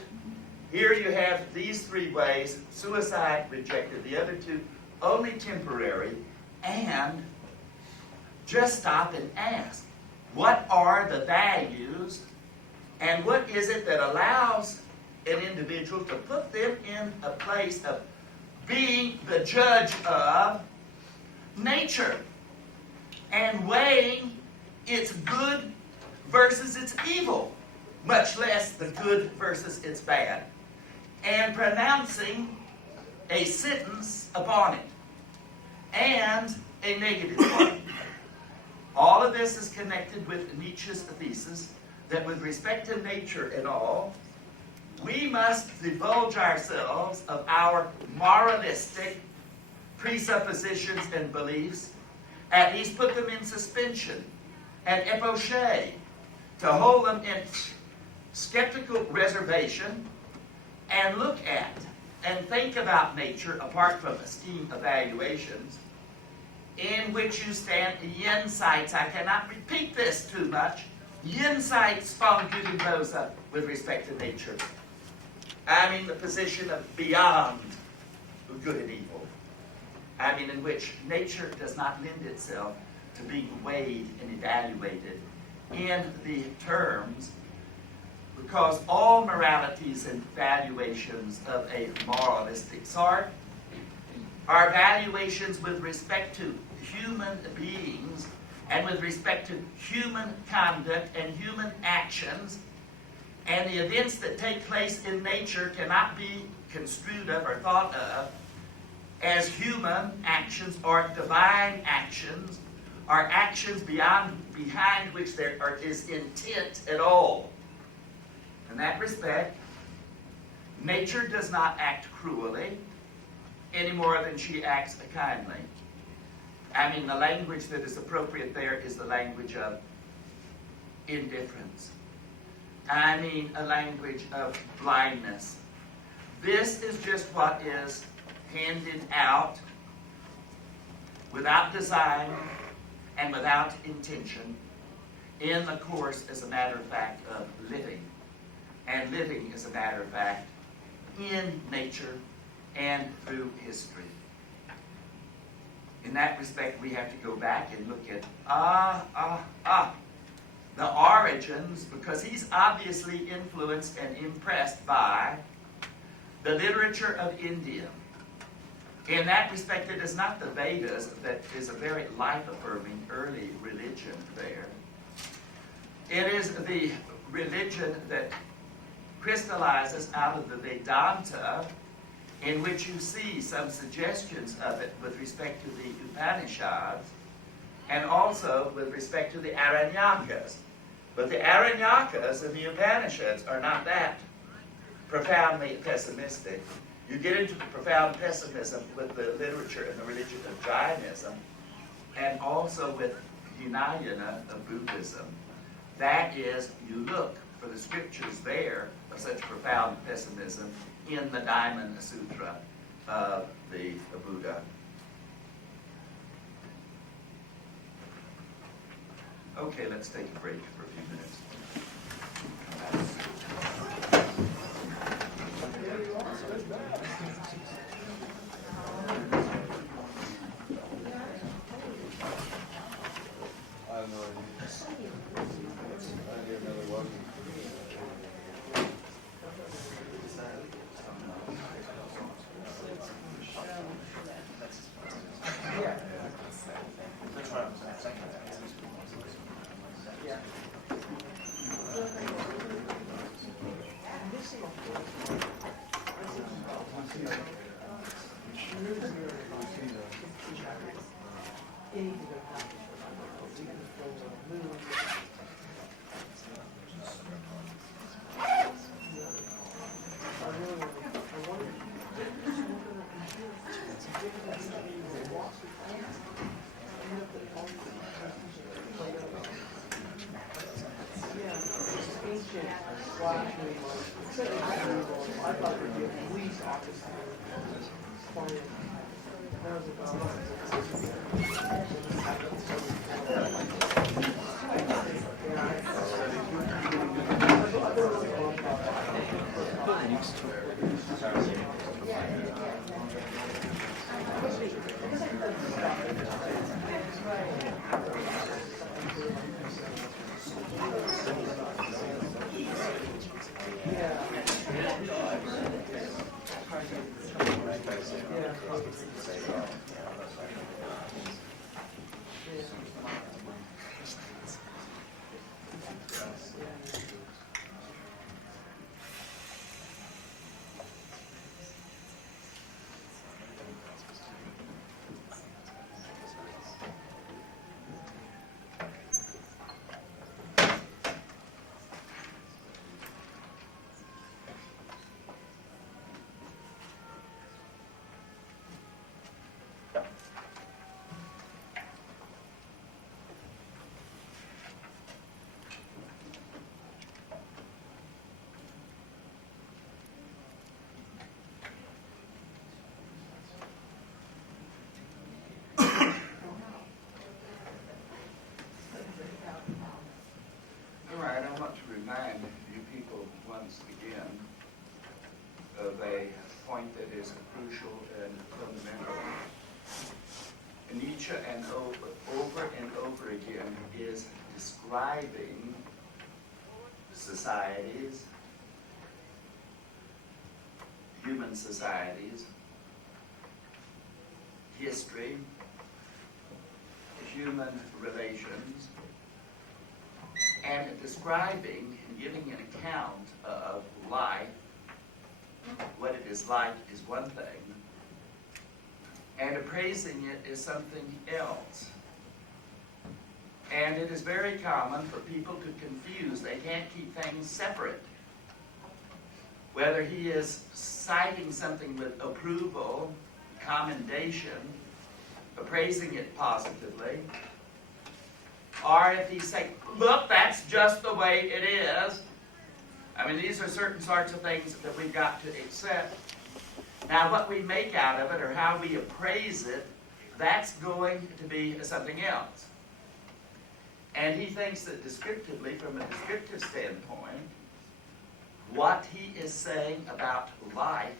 here you have these three ways: suicide rejected, the other two only temporary, and just stop and ask, what are the values and what is it that allows an individual to put them in a place of being the judge of nature and weighing its good versus its evil, much less the good versus its bad, and pronouncing a sentence upon it and a negative one. All of this is connected with Nietzsche's thesis that with respect to nature and all, we must divulge ourselves of our moralistic presuppositions and beliefs, at least put them in suspension and epoche, to hold them in skeptical reservation and look at and think about nature apart from esteem evaluations in which you stand jenseits, I cannot repeat this too much, jenseits von Gut und Böse with respect to nature. I mean the position of beyond good and evil. I mean in which nature does not lend itself to being weighed and evaluated in the terms, because all moralities and valuations of a moralistic sort are valuations with respect to human beings and with respect to human conduct and human actions, and the events that take place in nature cannot be construed of or thought of as human actions or divine actions or actions behind which there is intent at all. In that respect, nature does not act cruelly any more than she acts kindly. I mean, the language that is appropriate there is the language of indifference. I mean, a language of blindness. This is just what is handed out without design and without intention in the course, as a matter of fact, of living. And living, as a matter of fact, in nature and through history. In that respect, we have to go back and look at the origins, because he's obviously influenced and impressed by the literature of India. In that respect, it is not the Vedas that is a very life-affirming early religion there. It is the religion that crystallizes out of the Vedanta, in which you see some suggestions of it with respect to the Upanishads, and also with respect to the Aranyakas. But the Aranyakas and the Upanishads are not that profoundly pessimistic. You get into the profound pessimism with the literature and the religion of Jainism, and also with Hinayana of Buddhism. That is, you look for the scriptures there of such profound pessimism in the Diamond Sutra of the Buddha. Okay, let's take a break for a few minutes. I have no idea. I hear another one. of a point that is crucial and fundamental. Nietzsche, and over and over again, is describing societies, human societies, history, human relations, and describing and giving an account of life. What it is like is one thing, and appraising it is something else. And it is very common for people to confuse. They can't keep things separate. Whether he is citing something with approval, commendation, appraising it positively, or if he's saying, look, that's just the way it is. I mean, these are certain sorts of things that we've got to accept. Now, what we make out of it or how we appraise it, that's going to be something else. And he thinks that descriptively, from a descriptive standpoint, what he is saying about life,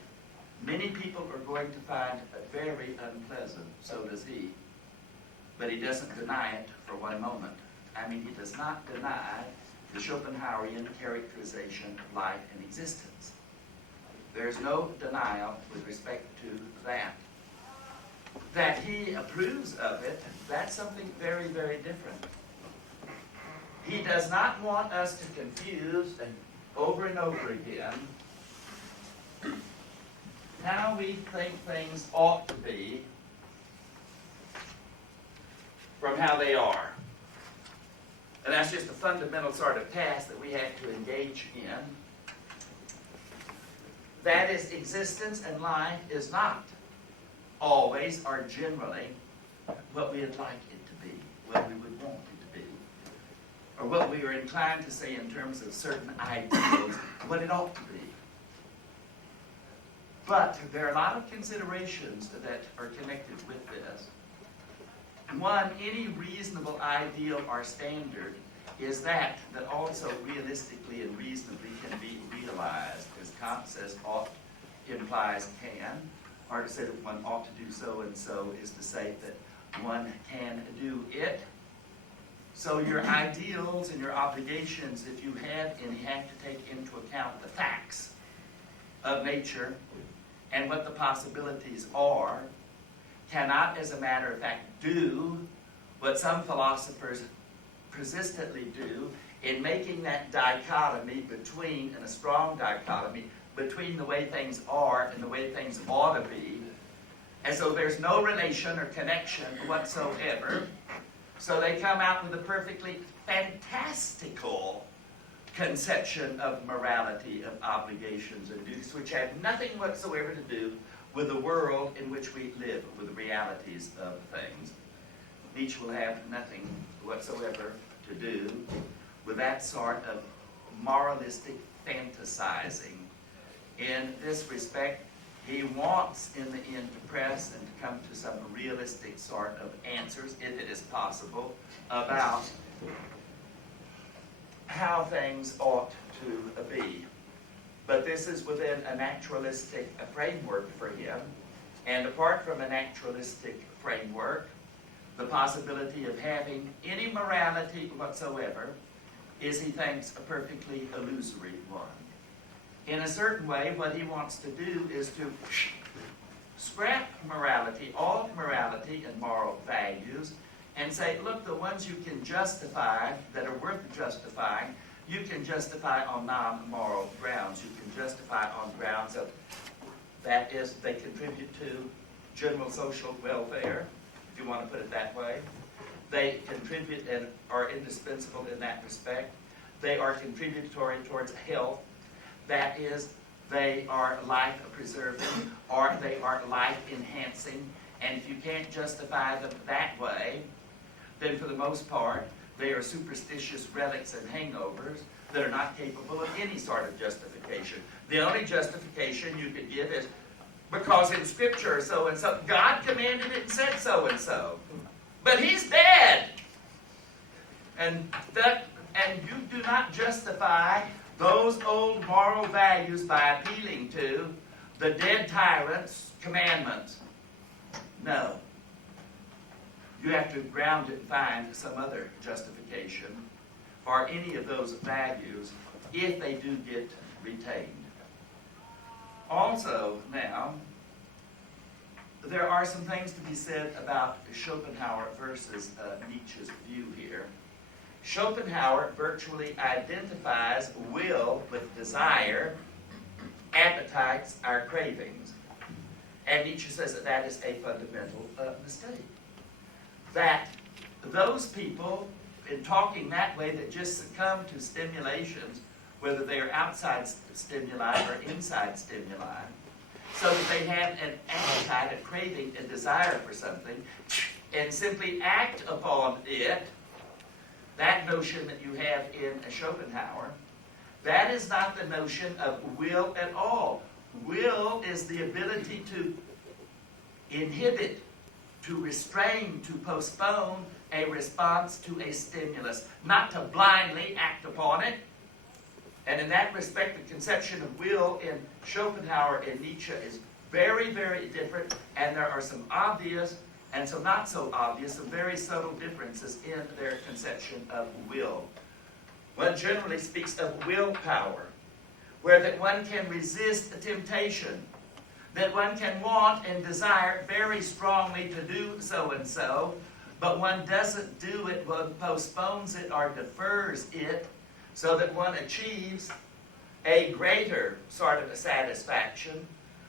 many people are going to find very unpleasant. So does he. But he doesn't deny it for one moment. I mean, he does not deny the Schopenhauerian characterization of life and existence. There's no denial with respect to that. That he approves of it, that's something very, very different. He does not want us to confuse, and over again, how we think things ought to be from how they are. And that's just a fundamental sort of task that we have to engage in. That is, existence and life is not always or generally what we'd like it to be, what we would want it to be, or what we are inclined to say in terms of certain ideals, what it ought to be. But there are a lot of considerations that are connected with this. One, any reasonable ideal or standard is that also realistically and reasonably can be realized. As Kant says, ought implies can, or to say that one ought to do so and so is to say that one can do it. So your ideals and your obligations, if you have any, have to take into account the facts of nature and what the possibilities are, cannot, as a matter of fact, do what some philosophers persistently do in making that dichotomy between, and a strong dichotomy, between the way things are and the way things ought to be. And so there's no relation or connection whatsoever. So they come out with a perfectly fantastical conception of morality, of obligations and duties, which have nothing whatsoever to do with the world in which we live, with the realities of things. Nietzsche will have nothing whatsoever to do with that sort of moralistic fantasizing. In this respect, he wants in the end to press and to come to some realistic sort of answers, if it is possible, about how things ought to be. But this is within a naturalistic framework for him. And apart from a naturalistic framework, the possibility of having any morality whatsoever is, he thinks, a perfectly illusory one. In a certain way, what he wants to do is to scrap morality, all morality and moral values, and say, look, the ones you can justify, that are worth justifying, you can justify on non-moral grounds. You can justify on grounds of, that is, they contribute to general social welfare, if you want to put it that way. They contribute and are indispensable in that respect. They are contributory towards health. That is, they are life-preserving, or they are life-enhancing. And if you can't justify them that way, then for the most part, they are superstitious relics and hangovers that are not capable of any sort of justification. The only justification you could give is because in Scripture so-and-so, God commanded it and said so-and-so. But he's dead. And you do not justify those old moral values by appealing to the dead tyrant's commandment. No. You have to ground it and find some other justification for any of those values if they do get retained. Also, now, there are some things to be said about Schopenhauer versus Nietzsche's view here. Schopenhauer virtually identifies will with desire, appetites, our cravings. And Nietzsche says that that is a fundamental mistake. That those people, in talking that way, that just succumb to stimulations, whether they are outside stimuli or inside stimuli, so that they have an appetite, a craving, a desire for something, and simply act upon it, that notion that you have in Schopenhauer, that is not the notion of will at all. Will is the ability to inhibit, to restrain, to postpone a response to a stimulus, not to blindly act upon it. And in that respect, the conception of will in Schopenhauer and Nietzsche is very, very different, and there are some obvious and some not so obvious, some very subtle differences in their conception of will. One generally speaks of willpower, where that one can resist a temptation, that one can want and desire very strongly to do so and so, but one doesn't do it, one postpones it or defers it, so that one achieves a greater sort of a satisfaction,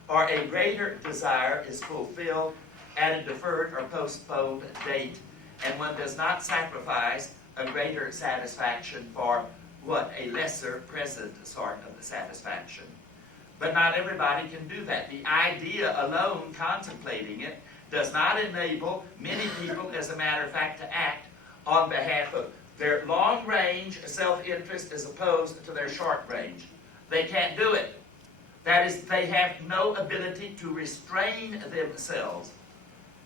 or a greater desire is fulfilled at a deferred or postponed date, and one does not sacrifice a greater satisfaction for what? A lesser present sort of satisfaction. But not everybody can do that. The idea alone, contemplating it, does not enable many people, as a matter of fact, to act on behalf of their long-range self-interest as opposed to their short-range. They can't do it. That is, they have no ability to restrain themselves.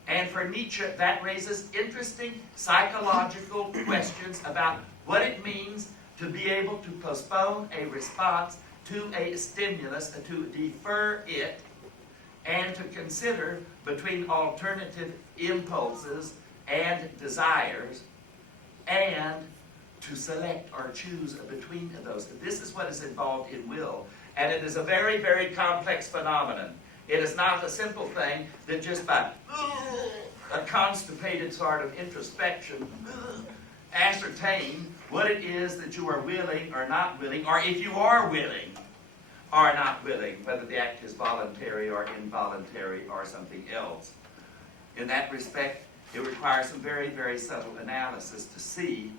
And for Nietzsche, that raises interesting psychological questions about what it means to be able to postpone a response to a stimulus, to defer it, and to consider between alternative impulses and desires, and to select or choose between those. This is what is involved in will, and it is a very, very complex phenomenon. It is not a simple thing that just by a constipated sort of introspection ascertain what it is that you are willing or not willing, or if you are willing or not willing, whether the act is voluntary or involuntary or something else. In that respect, it requires some very, very subtle analysis to see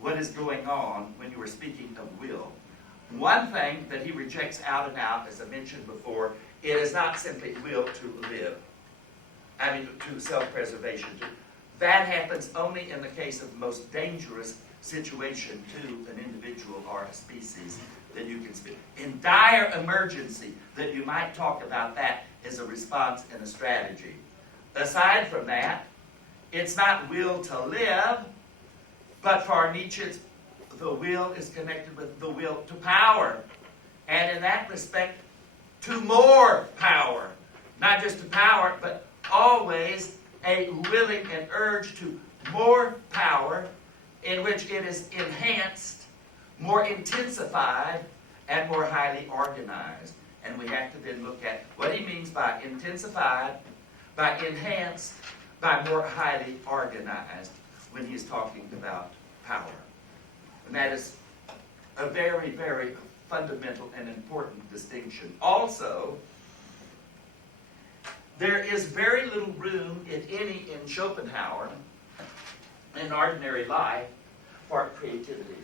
what is going on when you are speaking of will. One thing that he rejects out and out, as I mentioned before, it is not simply will to live. To self-preservation. That happens only in the case of the most dangerous situation to an individual or a species that you can speak. In dire emergency, that you might talk about that as a response and a strategy. Aside from that, it's not will to live, but for Nietzsche, the will is connected with the will to power. And in that respect, to more power. Not just to power, but always a willing and urge to more power, in which it is enhanced, more intensified, and more highly organized. And we have to then look at what he means by intensified, by enhanced, by more highly organized, when he's talking about power. And that is a very, very fundamental and important distinction. Also, there is very little room, if any, in Schopenhauer, in ordinary life, for creativity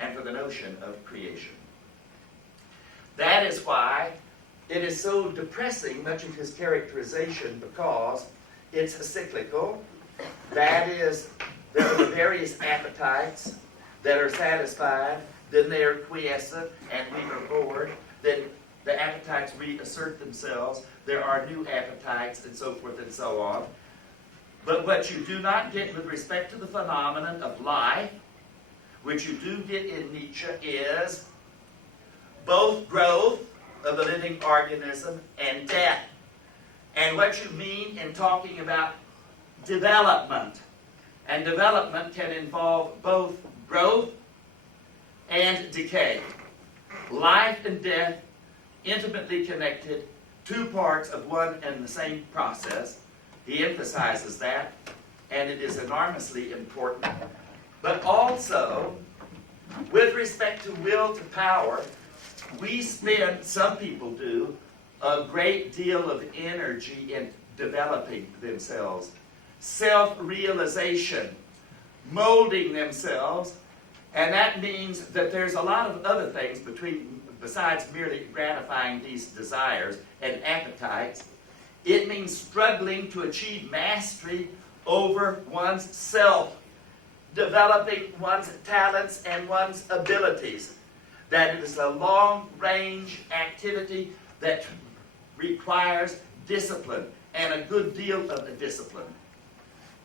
and for the notion of creation. That is why it is so depressing, much of his characterization, because it's cyclical. That is, there are the various appetites that are satisfied, then they are quiescent, and we are bored. Then the appetites reassert themselves. There are new appetites, and so forth and so on. But what you do not get with respect to the phenomenon of life, which you do get in Nietzsche, is both growth, of a living organism and death. And what you mean in talking about development. And development can involve both growth and decay. Life and death, intimately connected, two parts of one and the same process. He emphasizes that, and it is enormously important. But also, with respect to will to power, we spend, some people do, a great deal of energy in developing themselves, self-realization, molding themselves, and that means that there's a lot of other things besides merely gratifying these desires and appetites. It means struggling to achieve mastery over one's self, developing one's talents and one's abilities. That it is a long-range activity that requires discipline, and a good deal of discipline.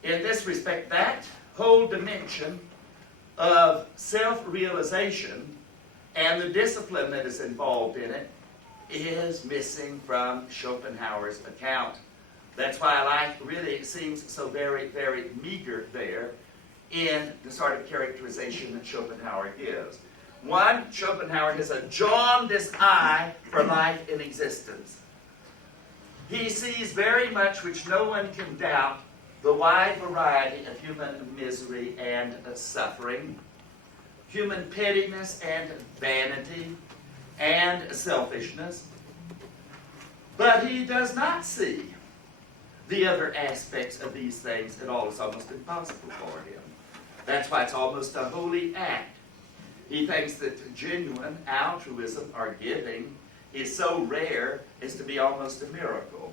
In this respect, that whole dimension of self-realization and the discipline that is involved in it is missing from Schopenhauer's account. That's why life really seems so very, very meager there in the sort of characterization that Schopenhauer gives. One, Schopenhauer has a jaundiced eye for life in existence. He sees very much, which no one can doubt, the wide variety of human misery and suffering, human pettiness and vanity and selfishness. But he does not see the other aspects of these things at all. It's almost impossible for him. That's why it's almost a holy act. He thinks that genuine altruism or giving is so rare as to be almost a miracle.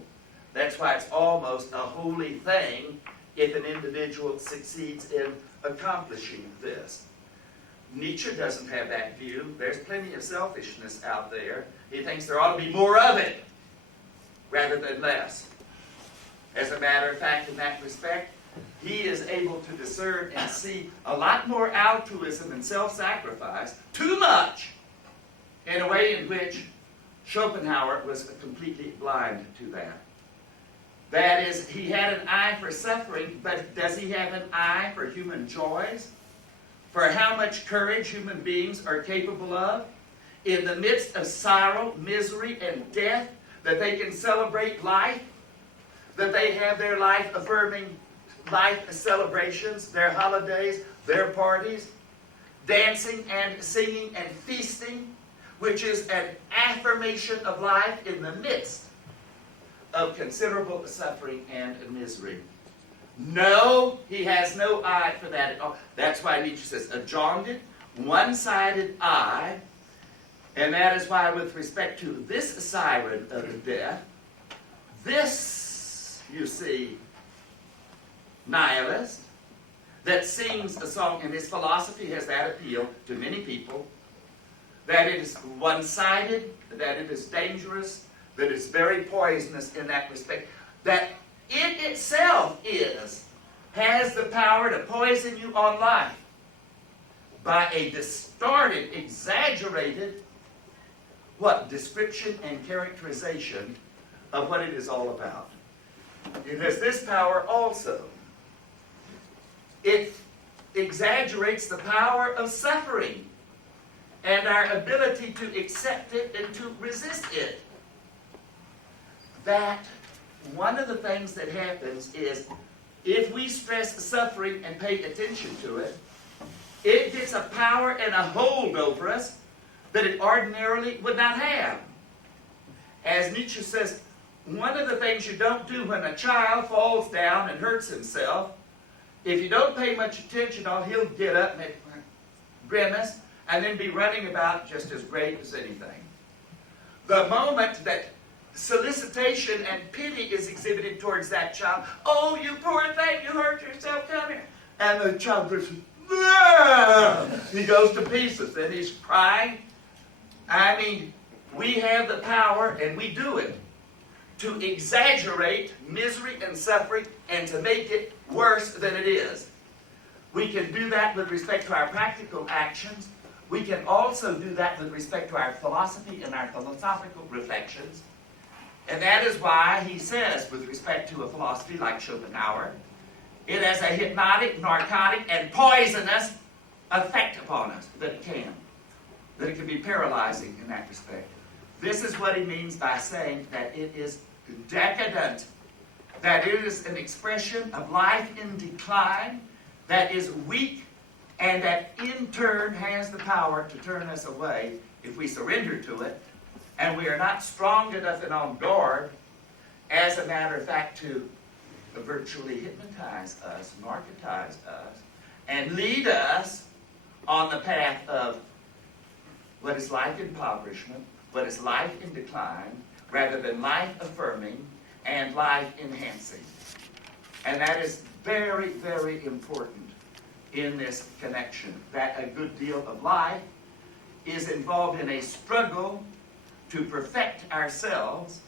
That's why it's almost a holy thing if an individual succeeds in accomplishing this. Nietzsche doesn't have that view. There's plenty of selfishness out there. He thinks there ought to be more of it rather than less. As a matter of fact, in that respect, he is able to discern and see a lot more altruism and self-sacrifice, too much, in a way in which Schopenhauer was completely blind to that. That is, he had an eye for suffering, but does he have an eye for human joys? For how much courage human beings are capable of? In the midst of sorrow, misery, and death, that they can celebrate life? That they have their life-affirming life celebrations, their holidays, their parties, dancing and singing and feasting, which is an affirmation of life in the midst of considerable suffering and misery. No, he has no eye for that at all. That's why Nietzsche says a jaundiced, one-sided eye, and that is why with respect to this siren of death, this, you see, nihilist that sings a song, and his philosophy has that appeal to many people, that it is one-sided, that it is dangerous, that it's very poisonous in that respect, that it itself has the power to poison you on life by a distorted, exaggerated, description and characterization of what it is all about. It has this power also. It exaggerates the power of suffering and our ability to accept it and to resist it. That one of the things that happens is if we stress suffering and pay attention to it, it gets a power and a hold over us that it ordinarily would not have. As Nietzsche says, one of the things you don't do when a child falls down and hurts himself, if you don't pay much attention on, he'll get up, make a grimace, and then be running about just as great as anything. The moment that solicitation and pity is exhibited towards that child, oh, you poor thing, you hurt yourself, come here. And the child goes, ah! He goes to pieces, and he's crying. I mean, we have the power, and we do it, to exaggerate misery and suffering and to make it worse than it is. We can do that with respect to our practical actions, We can also do that with respect to our philosophy and our philosophical reflections. And that is why he says, with respect to a philosophy like Schopenhauer, it has a hypnotic, narcotic, and poisonous effect upon us, that it can be paralyzing in that respect. This is what he means by saying that it is decadent, that it is an expression of life in decline, that is weak, and that in turn has the power to turn us away if we surrender to it, and we are not strong enough and on guard, as a matter of fact, to virtually hypnotize us, narcotize us, and lead us on the path of what is life impoverishment, what is life in decline, rather than life affirming and life enhancing. And that is very, very important in this connection, that a good deal of life is involved in a struggle to perfect ourselves,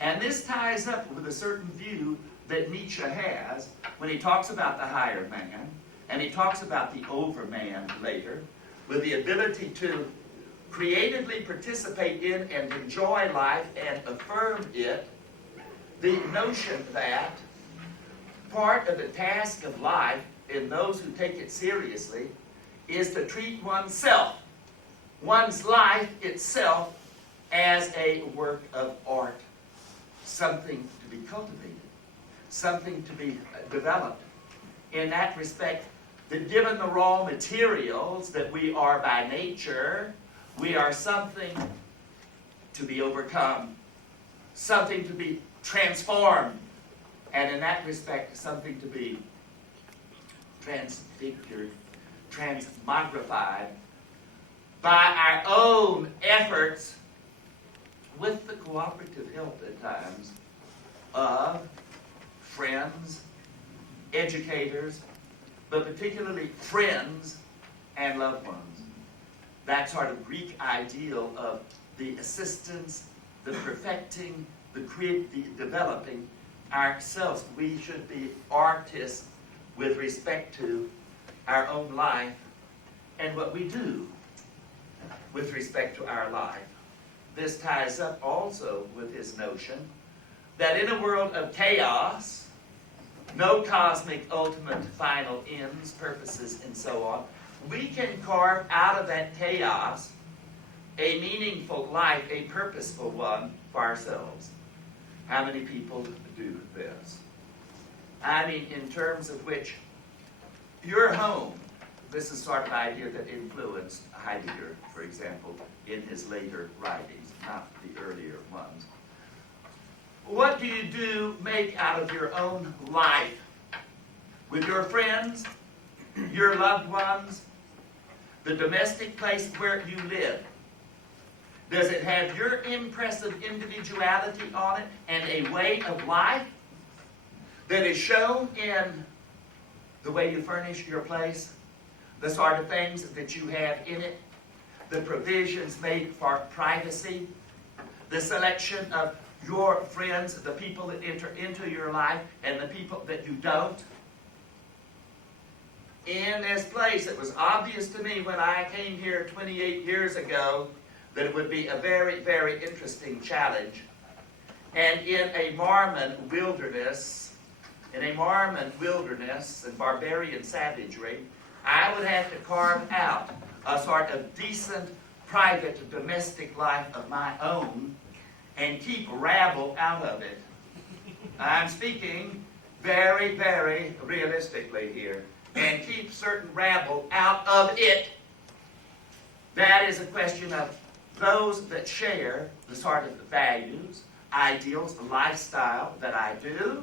and this ties up with a certain view that Nietzsche has when he talks about the higher man, and he talks about the overman later, with the ability to creatively participate in and enjoy life and affirm it, the notion that part of the task of life in those who take it seriously is to treat oneself, one's life itself, as a work of art, something to be cultivated, something to be developed. In that respect, that given the raw materials that we are by nature, we are something to be overcome, something to be transformed, and in that respect, something to be transfigured, transmogrified by our own efforts, with the cooperative help at times of friends, educators, but particularly friends and loved ones. That sort of Greek ideal of the assistance, the perfecting, the developing ourselves. We should be artists with respect to our own life and what we do with respect to our life. This ties up also with his notion that in a world of chaos, no cosmic ultimate final ends, purposes, and so on, we can carve out of that chaos a meaningful life, a purposeful one for ourselves. How many people do this? I mean, in terms of which your home, this is sort of idea that influenced Heidegger, for example, in his later writings, not the earlier ones. What do you make out of your own life? With your friends, your loved ones, the domestic place where you live? Does it have your impressive individuality on it and a way of life that is shown in the way you furnish your place, the sort of things that you have in it, the provisions made for privacy, the selection of your friends, the people that enter into your life and the people that you don't? In this place, it was obvious to me when I came here 28 years ago that it would be a very, very interesting challenge. And in a Mormon wilderness and barbarian savagery, I would have to carve out a sort of decent, private, domestic life of my own and keep rabble out of it. I'm speaking very, very realistically here. And keep certain rabble out of it. That is a question of those that share the sort of values, ideals, the lifestyle that I do.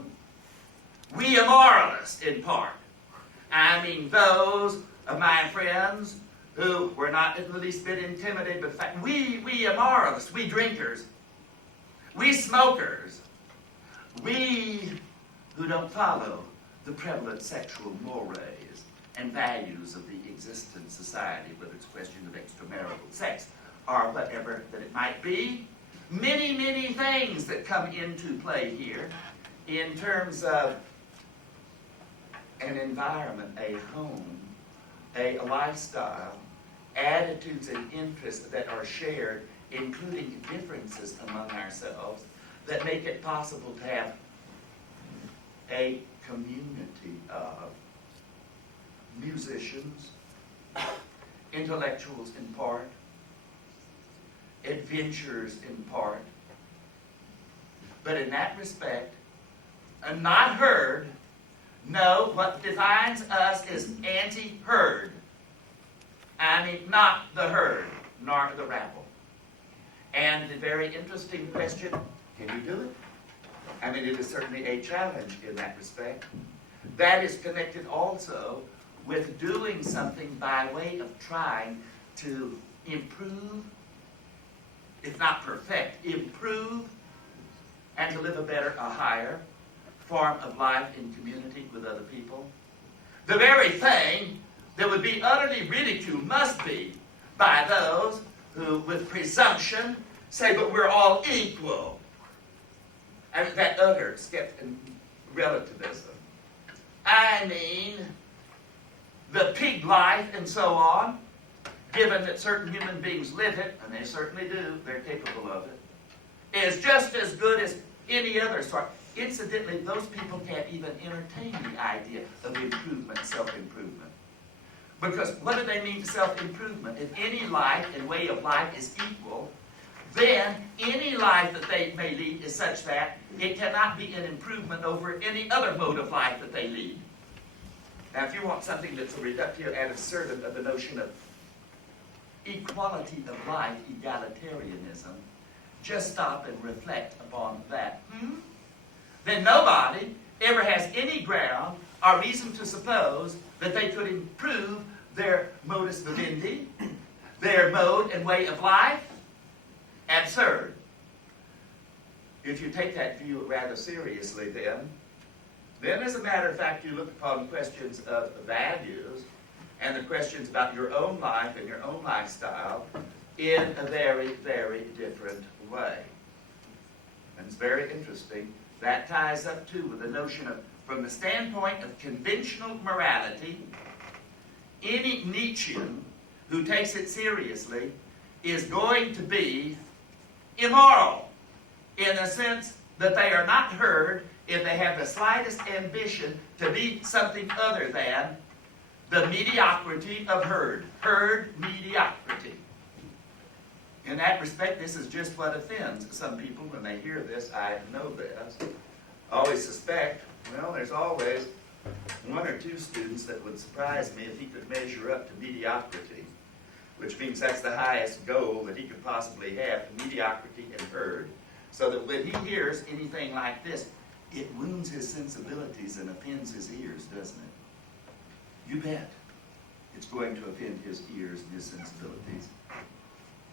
We immoralists, in part. I mean, those of my friends who were not in the least bit intimidated by the fact, we immoralists, we drinkers, we smokers, we who don't follow the prevalent sexual mores and values of the existent society, whether it's a question of extramarital sex or whatever that it might be. Many, many things that come into play here in terms of an environment, a home, a lifestyle, attitudes and interests that are shared, including differences among ourselves, that make it possible to have a community of musicians, intellectuals in part, adventurers in part, but in that respect, not herd. No, what defines us is anti-herd. I mean, not the herd, nor the rabble. And the very interesting question, can you do it? I mean, it is certainly a challenge in that respect. That is connected also with doing something by way of trying to improve, if not perfect, improve, and to live a better, a higher form of life in community with other people. The very thing that would be utterly ridiculed must be by those who, with presumption, say, but we're all equal. I mean, that utter relativism. I mean, the pig life and so on, given that certain human beings live it, and they certainly do, they're capable of it, is just as good as any other sort. Incidentally, those people can't even entertain the idea of improvement, self-improvement. Because what do they mean self-improvement? If any life and way of life is equal, then any life that they may lead is such that it cannot be an improvement over any other mode of life that they lead. Now, if you want something that's a reductio ad absurdum of the notion of equality of life, egalitarianism, just stop and reflect upon that. Then nobody ever has any ground or reason to suppose that they could improve their modus vivendi, their mode and way of life. Absurd. If you take that view rather seriously, then as a matter of fact, you look upon questions of values and the questions about your own life and your own lifestyle in a very, very different way. And it's very interesting. That ties up, too, with the notion of, from the standpoint of conventional morality, any Nietzschean who takes it seriously is going to be immoral in the sense that they are not heard if they have the slightest ambition to be something other than the mediocrity of herd mediocrity. In that respect, this is just what offends some people when they hear this. I know this. I always suspect, well, there's always one or two students that would surprise me if he could measure up to mediocrity, which means that's the highest goal that he could possibly have, mediocrity and herd. So that when he hears anything like this, it wounds his sensibilities and offends his ears, doesn't it? You bet. It's going to offend his ears and his sensibilities.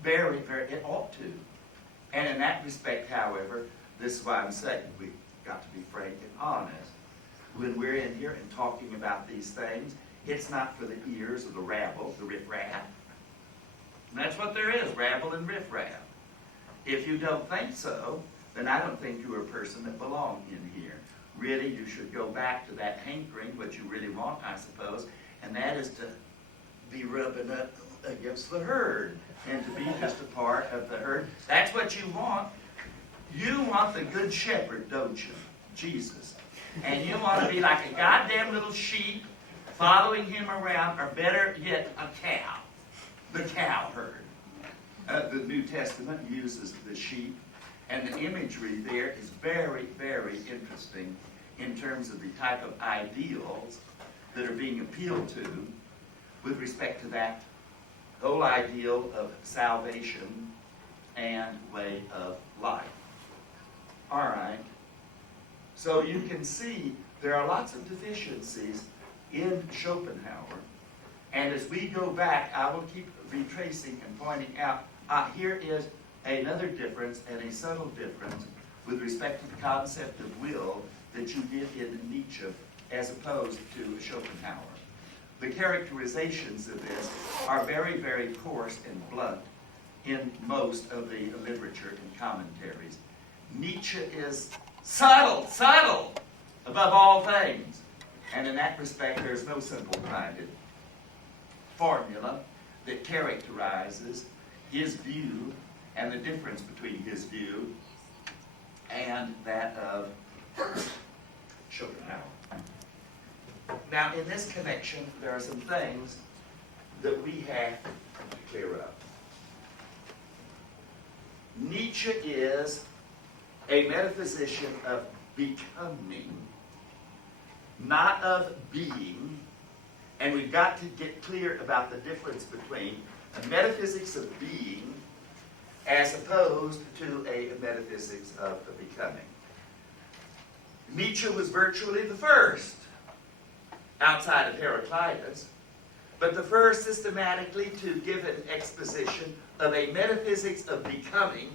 Very, very, it ought to. And in that respect, however, this is why I'm saying we've got to be frank and honest. When we're in here and talking about these things, it's not for the ears of the rabble, the riffraff. And that's what there is, rabble and riffraff. If you don't think so, then I don't think you're a person that belongs in here. Really, you should go back to that hankering, what you really want, I suppose, and that is to be rubbing up against the herd and to be just a part of the herd. That's what you want. You want the good shepherd, don't you? Jesus. And you want to be like a goddamn little sheep following him around, or better yet, a cow. The cow herd. The New Testament uses the sheep, and the imagery there is very, very interesting in terms of the type of ideals that are being appealed to with respect to that whole ideal of salvation and way of life. All right. So you can see there are lots of deficiencies in Schopenhauer. And as we go back, I will keep retracing and pointing out, here is another difference and a subtle difference with respect to the concept of will that you get in Nietzsche as opposed to Schopenhauer. The characterizations of this are very, very coarse and blunt in most of the literature and commentaries. Nietzsche is subtle, above all things. And in that respect, there's no simple-minded formula that characterizes his view and the difference between his view and that of Schopenhauer. Now, in this connection, there are some things that we have to clear up. Nietzsche is a metaphysician of becoming, not of being, and we've got to get clear about the difference between a metaphysics of being as opposed to a metaphysics of becoming. Nietzsche was virtually the first, outside of Heraclitus, but the first systematically to give an exposition of a metaphysics of becoming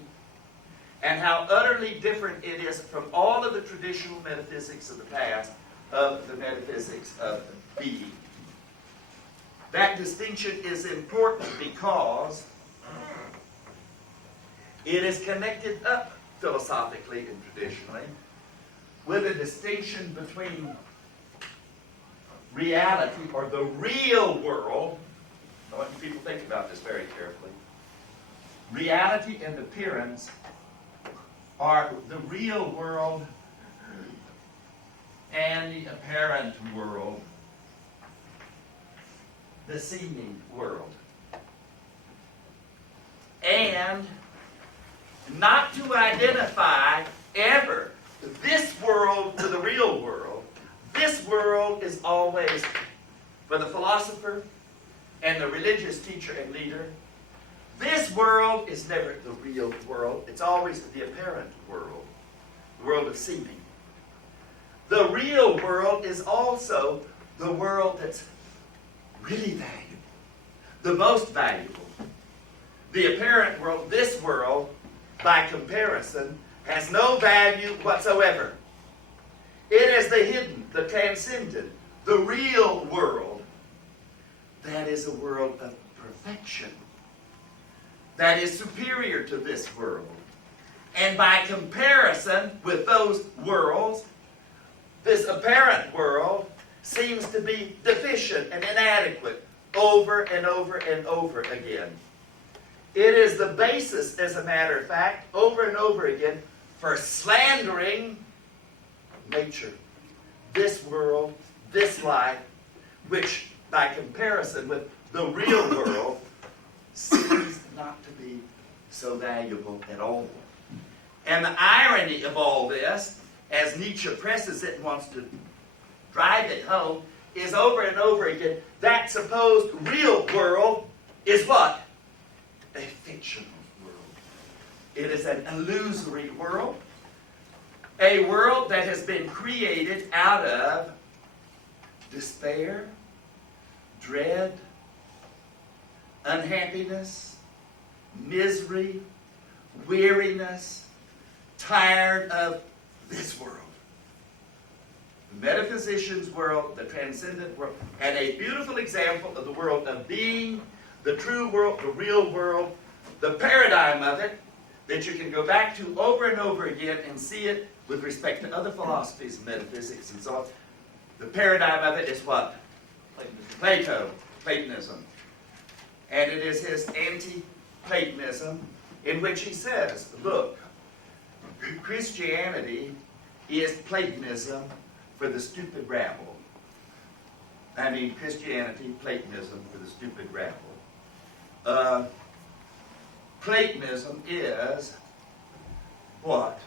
and how utterly different it is from all of the traditional metaphysics of the past of the metaphysics of being. That distinction is important because it is connected up philosophically and traditionally with a distinction between reality, or the real world. I want you people to think about this very carefully. Reality and appearance are the real world and the apparent world, the seeming world. And not to identify ever this world to the real world. This world is always, for the philosopher and the religious teacher and leader, this world is never the real world. It's always the apparent world, the world of seeming. The real world is also the world that's really valuable, the most valuable. The apparent world, this world, by comparison, has no value whatsoever. It is the hidden, the transcendent, the real world. That is a world of perfection. That is superior to this world. And by comparison with those worlds, this apparent world seems to be deficient and inadequate over and over and over again. It is the basis, as a matter of fact, over and over again, for slandering nature, this world, this life, which by comparison with the real world seems not to be so valuable at all. And the irony of all this, as Nietzsche presses it and wants to drive it home, is over and over again, that supposed real world is what? A fictional world. It is an illusory world. A world that has been created out of despair, dread, unhappiness, misery, weariness, tired of this world. The metaphysician's world, the transcendent world, and a beautiful example of the world of being, the true world, the real world, the paradigm of it, that you can go back to over and over again and see it with respect to other philosophies, metaphysics, and so on. The paradigm of it is what? Platonism. And it is his anti-Platonism in which he says, look, Christianity is Platonism for the stupid rabble. I mean, Christianity, Platonism for the stupid rabble. Platonism is what?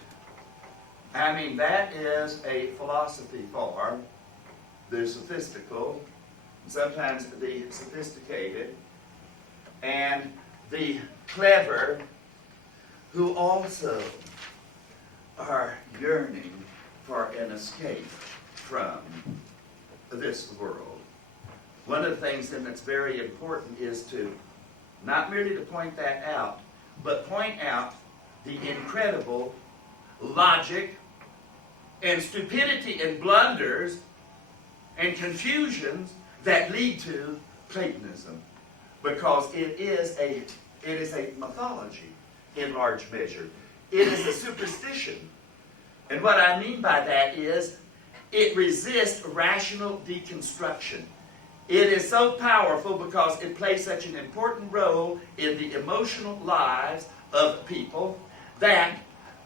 I mean, that is a philosophy for the sophistical, sometimes the sophisticated, and the clever, who also are yearning for an escape from this world. One of the things then that's very important is to not merely to point that out, but point out the incredible logic and stupidity and blunders and confusions that lead to Platonism, because it is a mythology in large measure. It is a superstition. And what I mean by that is it resists rational deconstruction. It is so powerful because it plays such an important role in the emotional lives of people that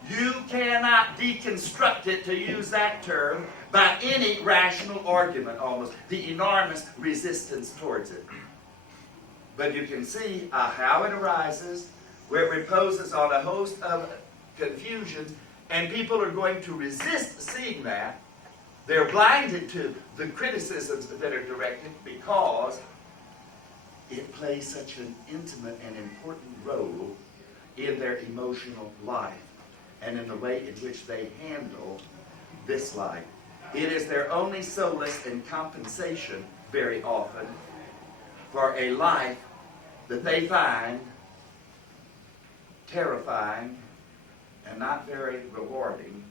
you cannot deconstruct it, to use that term, by any rational argument almost. The enormous resistance towards it. But you can see how it arises, where it reposes on a host of confusions, and people are going to resist seeing that. They're blinded to the criticisms that are directed because it plays such an intimate and important role in their emotional life and in the way in which they handle this life. It is their only solace and compensation very often for a life that they find terrifying and not very rewarding.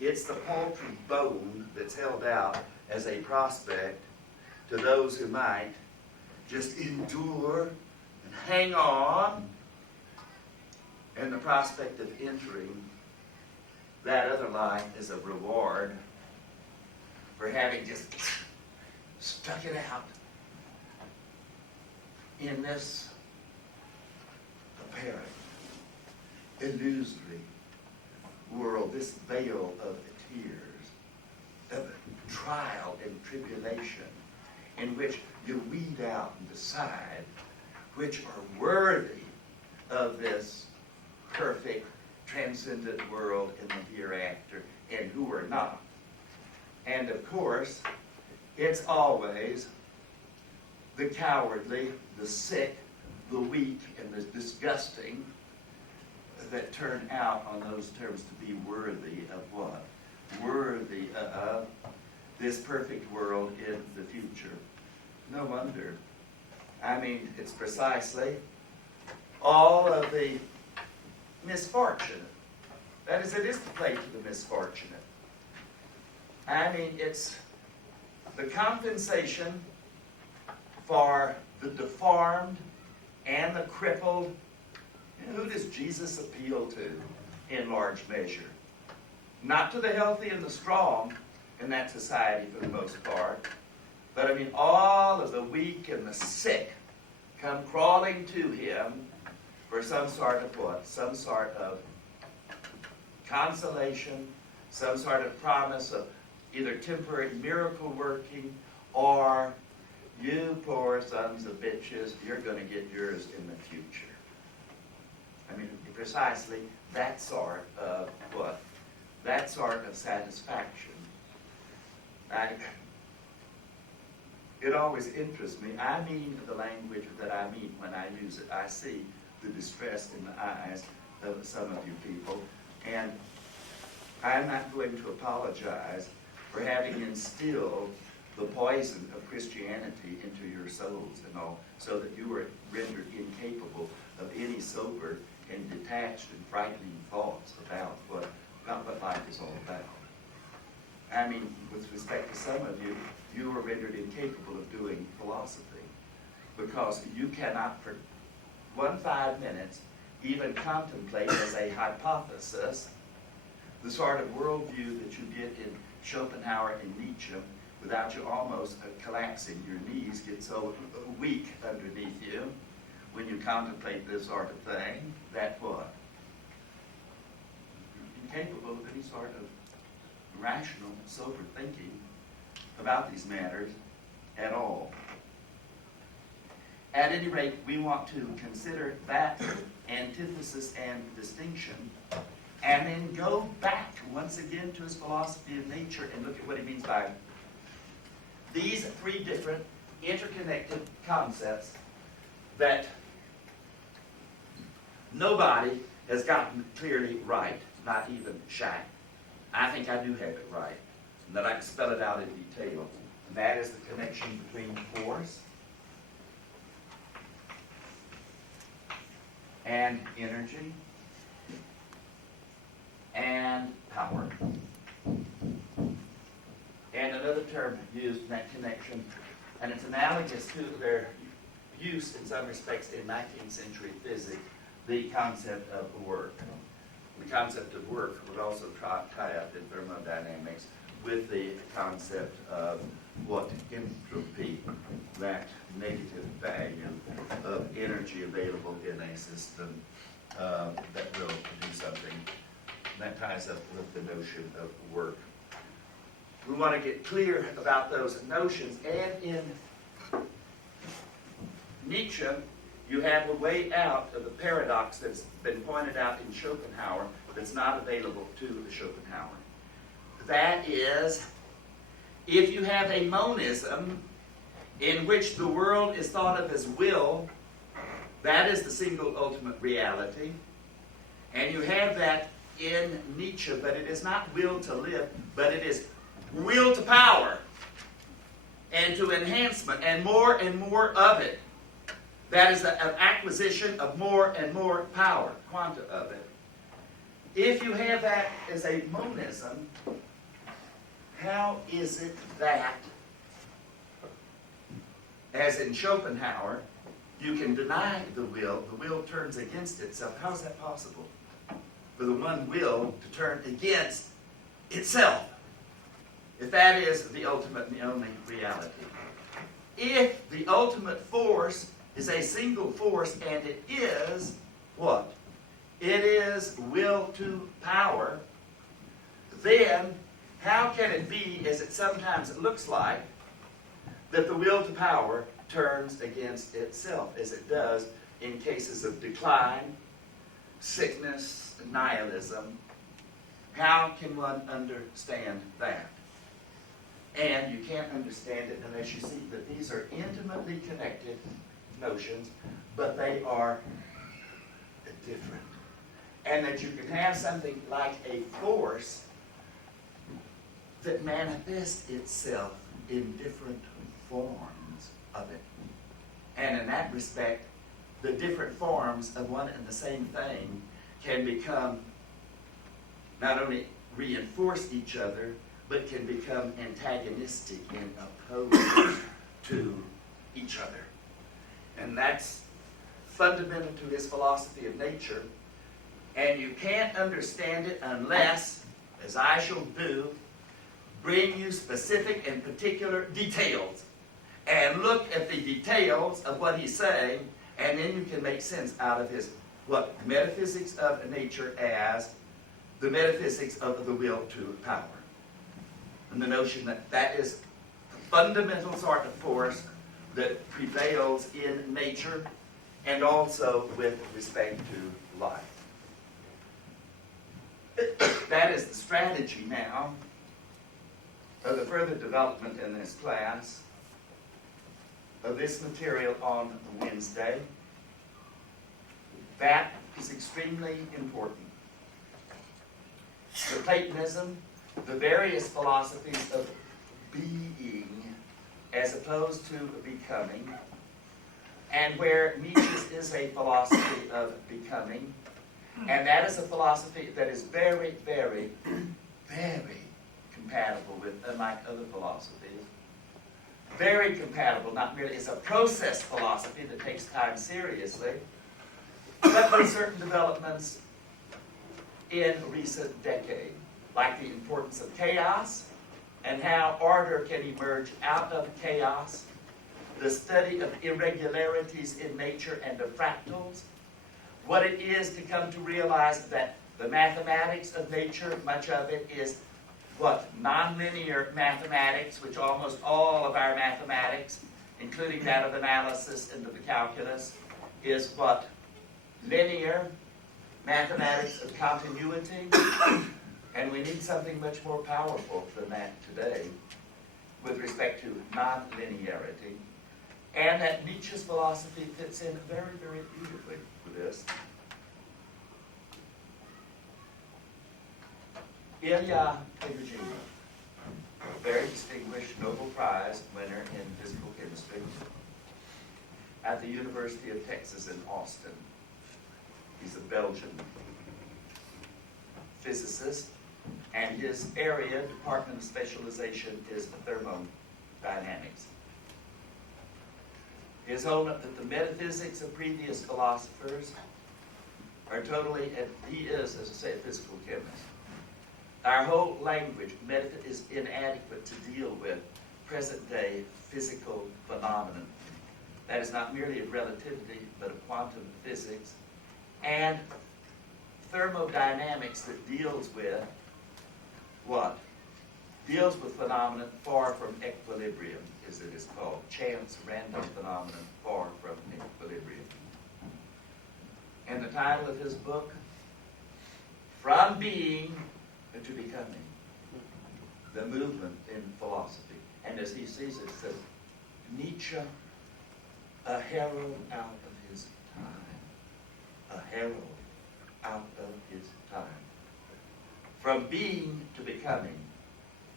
It's the paltry bone that's held out as a prospect to those who might just endure and hang on, and the prospect of entering that other life is a reward for having just stuck it out in this apparent, illusory world, this veil of tears, of trial and tribulation, in which you weed out and decide which are worthy of this perfect, transcendent world in the hereafter, and who are not. And of course, it's always the cowardly, the sick, the weak, and the disgusting that turn out on those terms to be worthy of what? Worthy of this perfect world in the future. No wonder. I mean, it's precisely all of the misfortunate. That is, it is the play to the misfortunate. I mean, it's the compensation for the deformed and the crippled. Who does Jesus appeal to in large measure? Not to the healthy and the strong in that society for the most part, but I mean all of the weak and the sick come crawling to him for some sort of what? Some sort of consolation, some sort of promise of either temporary miracle working, or you poor sons of bitches, you're going to get yours in the future. I mean, precisely that sort of what? That sort of satisfaction. It always interests me. I mean the language that I mean when I use it. I see the distress in the eyes of some of you people, and I'm not going to apologize for having instilled the poison of Christianity into your souls and all, so that you were rendered incapable of any sober and detached and frightening thoughts about what life is all about. I mean, with respect to some of you, you were rendered incapable of doing philosophy because you cannot, for 5 minutes, even contemplate as a hypothesis the sort of worldview that you get in Schopenhauer and Nietzsche without you almost collapsing. Your knees get so weak underneath you when you contemplate this sort of thing, that what? You're incapable of any sort of rational, sober thinking about these matters at all. At any rate, we want to consider that antithesis and distinction, and then go back once again to his philosophy of nature and look at what he means by these three different interconnected concepts that nobody has gotten clearly right, not even Shack. I think I do have it right, and that I can spell it out in detail. And that is the connection between force and energy and power. And another term used in that connection, and it's analogous to their use in some respects in 19th century physics, the concept of work. concept of work would also tie up in thermodynamics with the concept of what entropy, that negative value of energy available in a system that will do something. That ties up with the notion of work. We want to get clear about those notions, and in Nietzsche, you have a way out of the paradox that's been pointed out in Schopenhauer that's not available to Schopenhauer. That is, if you have a monism in which the world is thought of as will, that is the single ultimate reality, and you have that in Nietzsche, but it is not will to live, but it is will to power and to enhancement and more of it. That is the acquisition of more and more power, quanta of it. If you have that as a monism, how is it that, as in Schopenhauer, you can deny the will turns against itself? How is that possible? For the one will to turn against itself, if that is the ultimate and the only reality. If the ultimate force is a single force, and it is what? It is will to power, then how can it be, as it sometimes looks like, that the will to power turns against itself, as it does in cases of decline, sickness, nihilism? How can one understand that? And you can't understand it unless you see that these are intimately connected notions, but they are different. And that you can have something like a force that manifests itself in different forms of it. And in that respect, the different forms of one and the same thing can become, not only reinforce each other, but can become antagonistic and opposed to each other. And that's fundamental to his philosophy of nature. And you can't understand it unless, as I shall do, bring you specific and particular details. And look at the details of what he's saying, and then you can make sense out of his, what, metaphysics of nature as the metaphysics of the will to power. And the notion that that is the fundamental sort of force that prevails in nature and also with respect to life. That is the strategy now of the further development in this class of this material on Wednesday. That is extremely important. The Platonism, the various philosophies of being as opposed to becoming, and where Nietzsche's is a philosophy of becoming, and that is a philosophy that is very, very, very compatible with, unlike other philosophies, very compatible, not merely as a process philosophy that takes time seriously, but with certain developments in recent decades, like the importance of chaos and how order can emerge out of chaos, the study of irregularities in nature and of fractals, what it is to come to realize that the mathematics of nature, much of it is what? Nonlinear mathematics, which almost all of our mathematics, including that of analysis and of the calculus, is what? Linear mathematics of continuity. And we need something much more powerful than that today with respect to nonlinearity. And that Nietzsche's philosophy fits in very, very beautifully with this. Ilya Hagen, a very distinguished Nobel Prize winner in physical chemistry at the University of Texas in Austin. He's a Belgian physicist, and his area, department of specialization, is thermodynamics. His own that the metaphysics of previous philosophers are totally, and he is, as I say, a physical chemist. Our whole language, method, is inadequate to deal with present-day physical phenomenon. That is not merely of relativity, but of quantum physics and thermodynamics that deals with what? Deals with phenomenon far from equilibrium, as it is called. Chance, random phenomenon far from equilibrium. And the title of his book, From Being to Becoming, the movement in philosophy. And as he sees it, it says, Nietzsche, a herald out of his time. A herald out of his time. From being to becoming,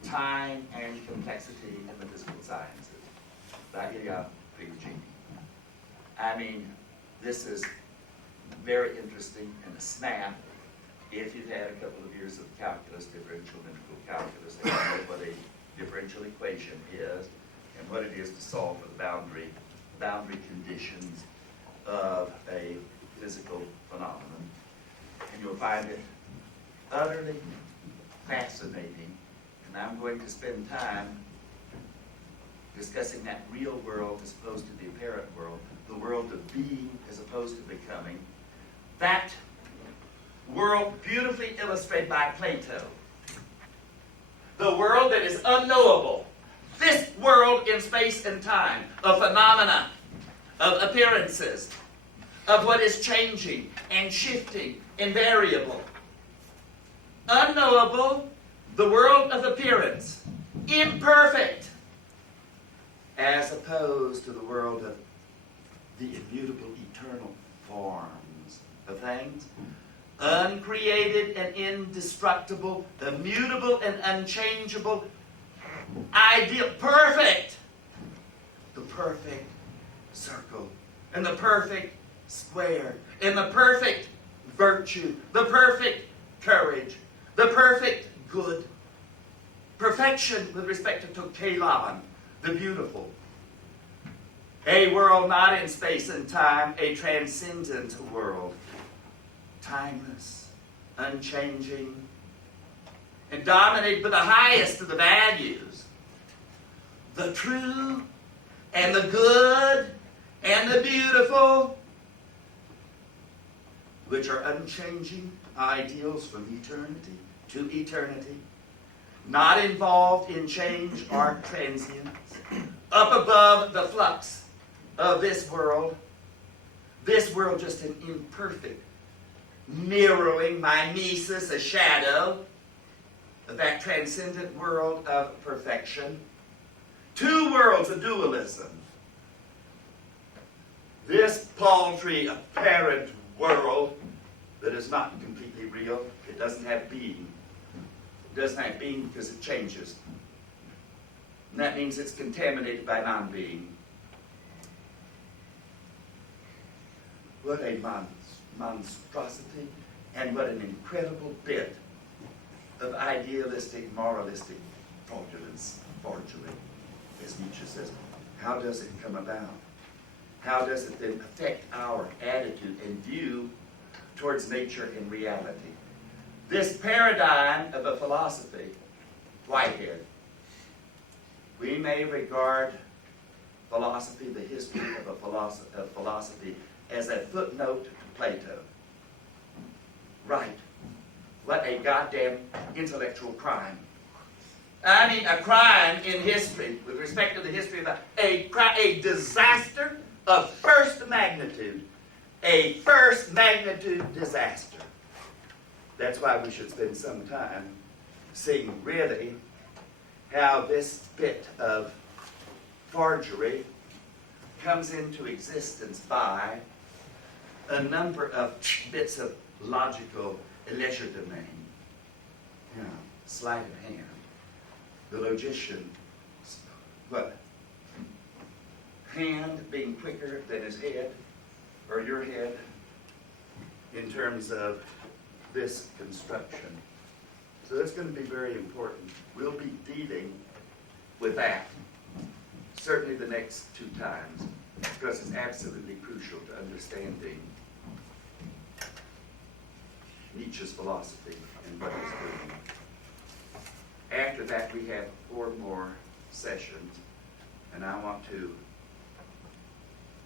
time and complexity in the physical sciences. By Ilya Prigogine. I mean, this is very interesting and a snap. If you've had a couple of years of calculus, differential and integral calculus, then you know what a differential equation is and what it is to solve for the boundary conditions of a physical phenomenon. And you'll find it utterly fascinating. And I'm going to spend time discussing that real world as opposed to the apparent world, the world of being as opposed to becoming. That world beautifully illustrated by Plato. The world that is unknowable. This world in space and time, of phenomena, of appearances, of what is changing and shifting and variable. Unknowable, the world of appearance, imperfect, as opposed to the world of the immutable, eternal forms of things. Uncreated and indestructible, immutable and unchangeable, ideal, perfect. The perfect circle, and the perfect square, and the perfect virtue, the perfect courage, the perfect good. Perfection with respect to Tokelon, the beautiful. A world not in space and time, a transcendent world. Timeless, unchanging, and dominated by the highest of the values. The true, and the good, and the beautiful, which are unchanging ideals from eternity to eternity, not involved in change or transience, up above the flux of this world just an imperfect mirroring, mimesis, a shadow of that transcendent world of perfection. Two worlds of dualism. This paltry, apparent world that is not completely real, it doesn't have being. It doesn't have being because it changes. And that means it's contaminated by non-being. What a monstrosity and what an incredible bit of idealistic, moralistic forgery, as Nietzsche says. How does it come about? How does it then affect our attitude and view towards nature and reality? This paradigm of a philosophy, Whitehead, we may regard philosophy, the history of philosophy, as a footnote to Plato. Right. What a goddamn intellectual crime. I mean, a crime in history, with respect to the history of a disaster of first magnitude. A first magnitude disaster. That's why we should spend some time seeing really how this bit of forgery comes into existence by a number of bits of logical legerdemain. You know, sleight of hand. The logician, what? Hand being quicker than his head, or your head, in terms of this construction. So that's going to be very important. We'll be dealing with that, certainly the next two times, because it's absolutely crucial to understanding Nietzsche's philosophy and what he's doing. After that, we have 4 more sessions, and I want to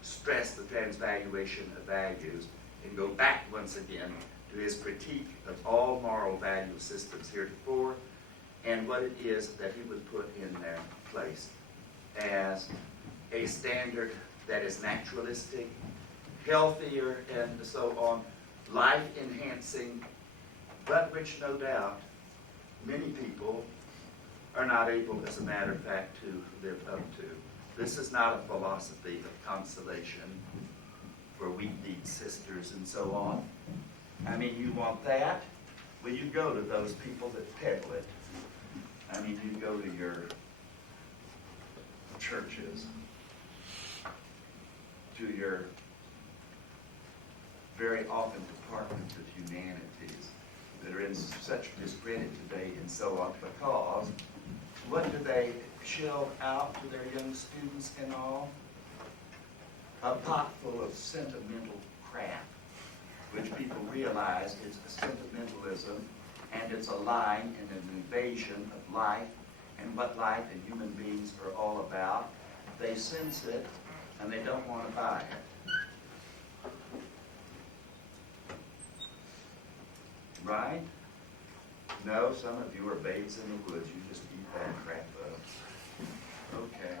stress the transvaluation of values and go back once again to his critique of all moral value systems heretofore and what it is that he would put in their place as a standard that is naturalistic, healthier, and so on, life-enhancing, but which no doubt many people are not able, as a matter of fact, to live up to. This is not a philosophy of consolation for weak-kneed sisters and so on. I mean, you want that? Well, you go to those people that peddle it. I mean, you go to your churches, to your very often departments of humanities that are in such discredit today and so on, because what do they shell out to their young students and all? A pot full of sentimental crap, which people realize is a sentimentalism, and it's a lying and an invasion of life and what life and human beings are all about. They sense it, and they don't want to buy it. Right? No, some of you are babes in the woods. You just eat that crap up. Okay.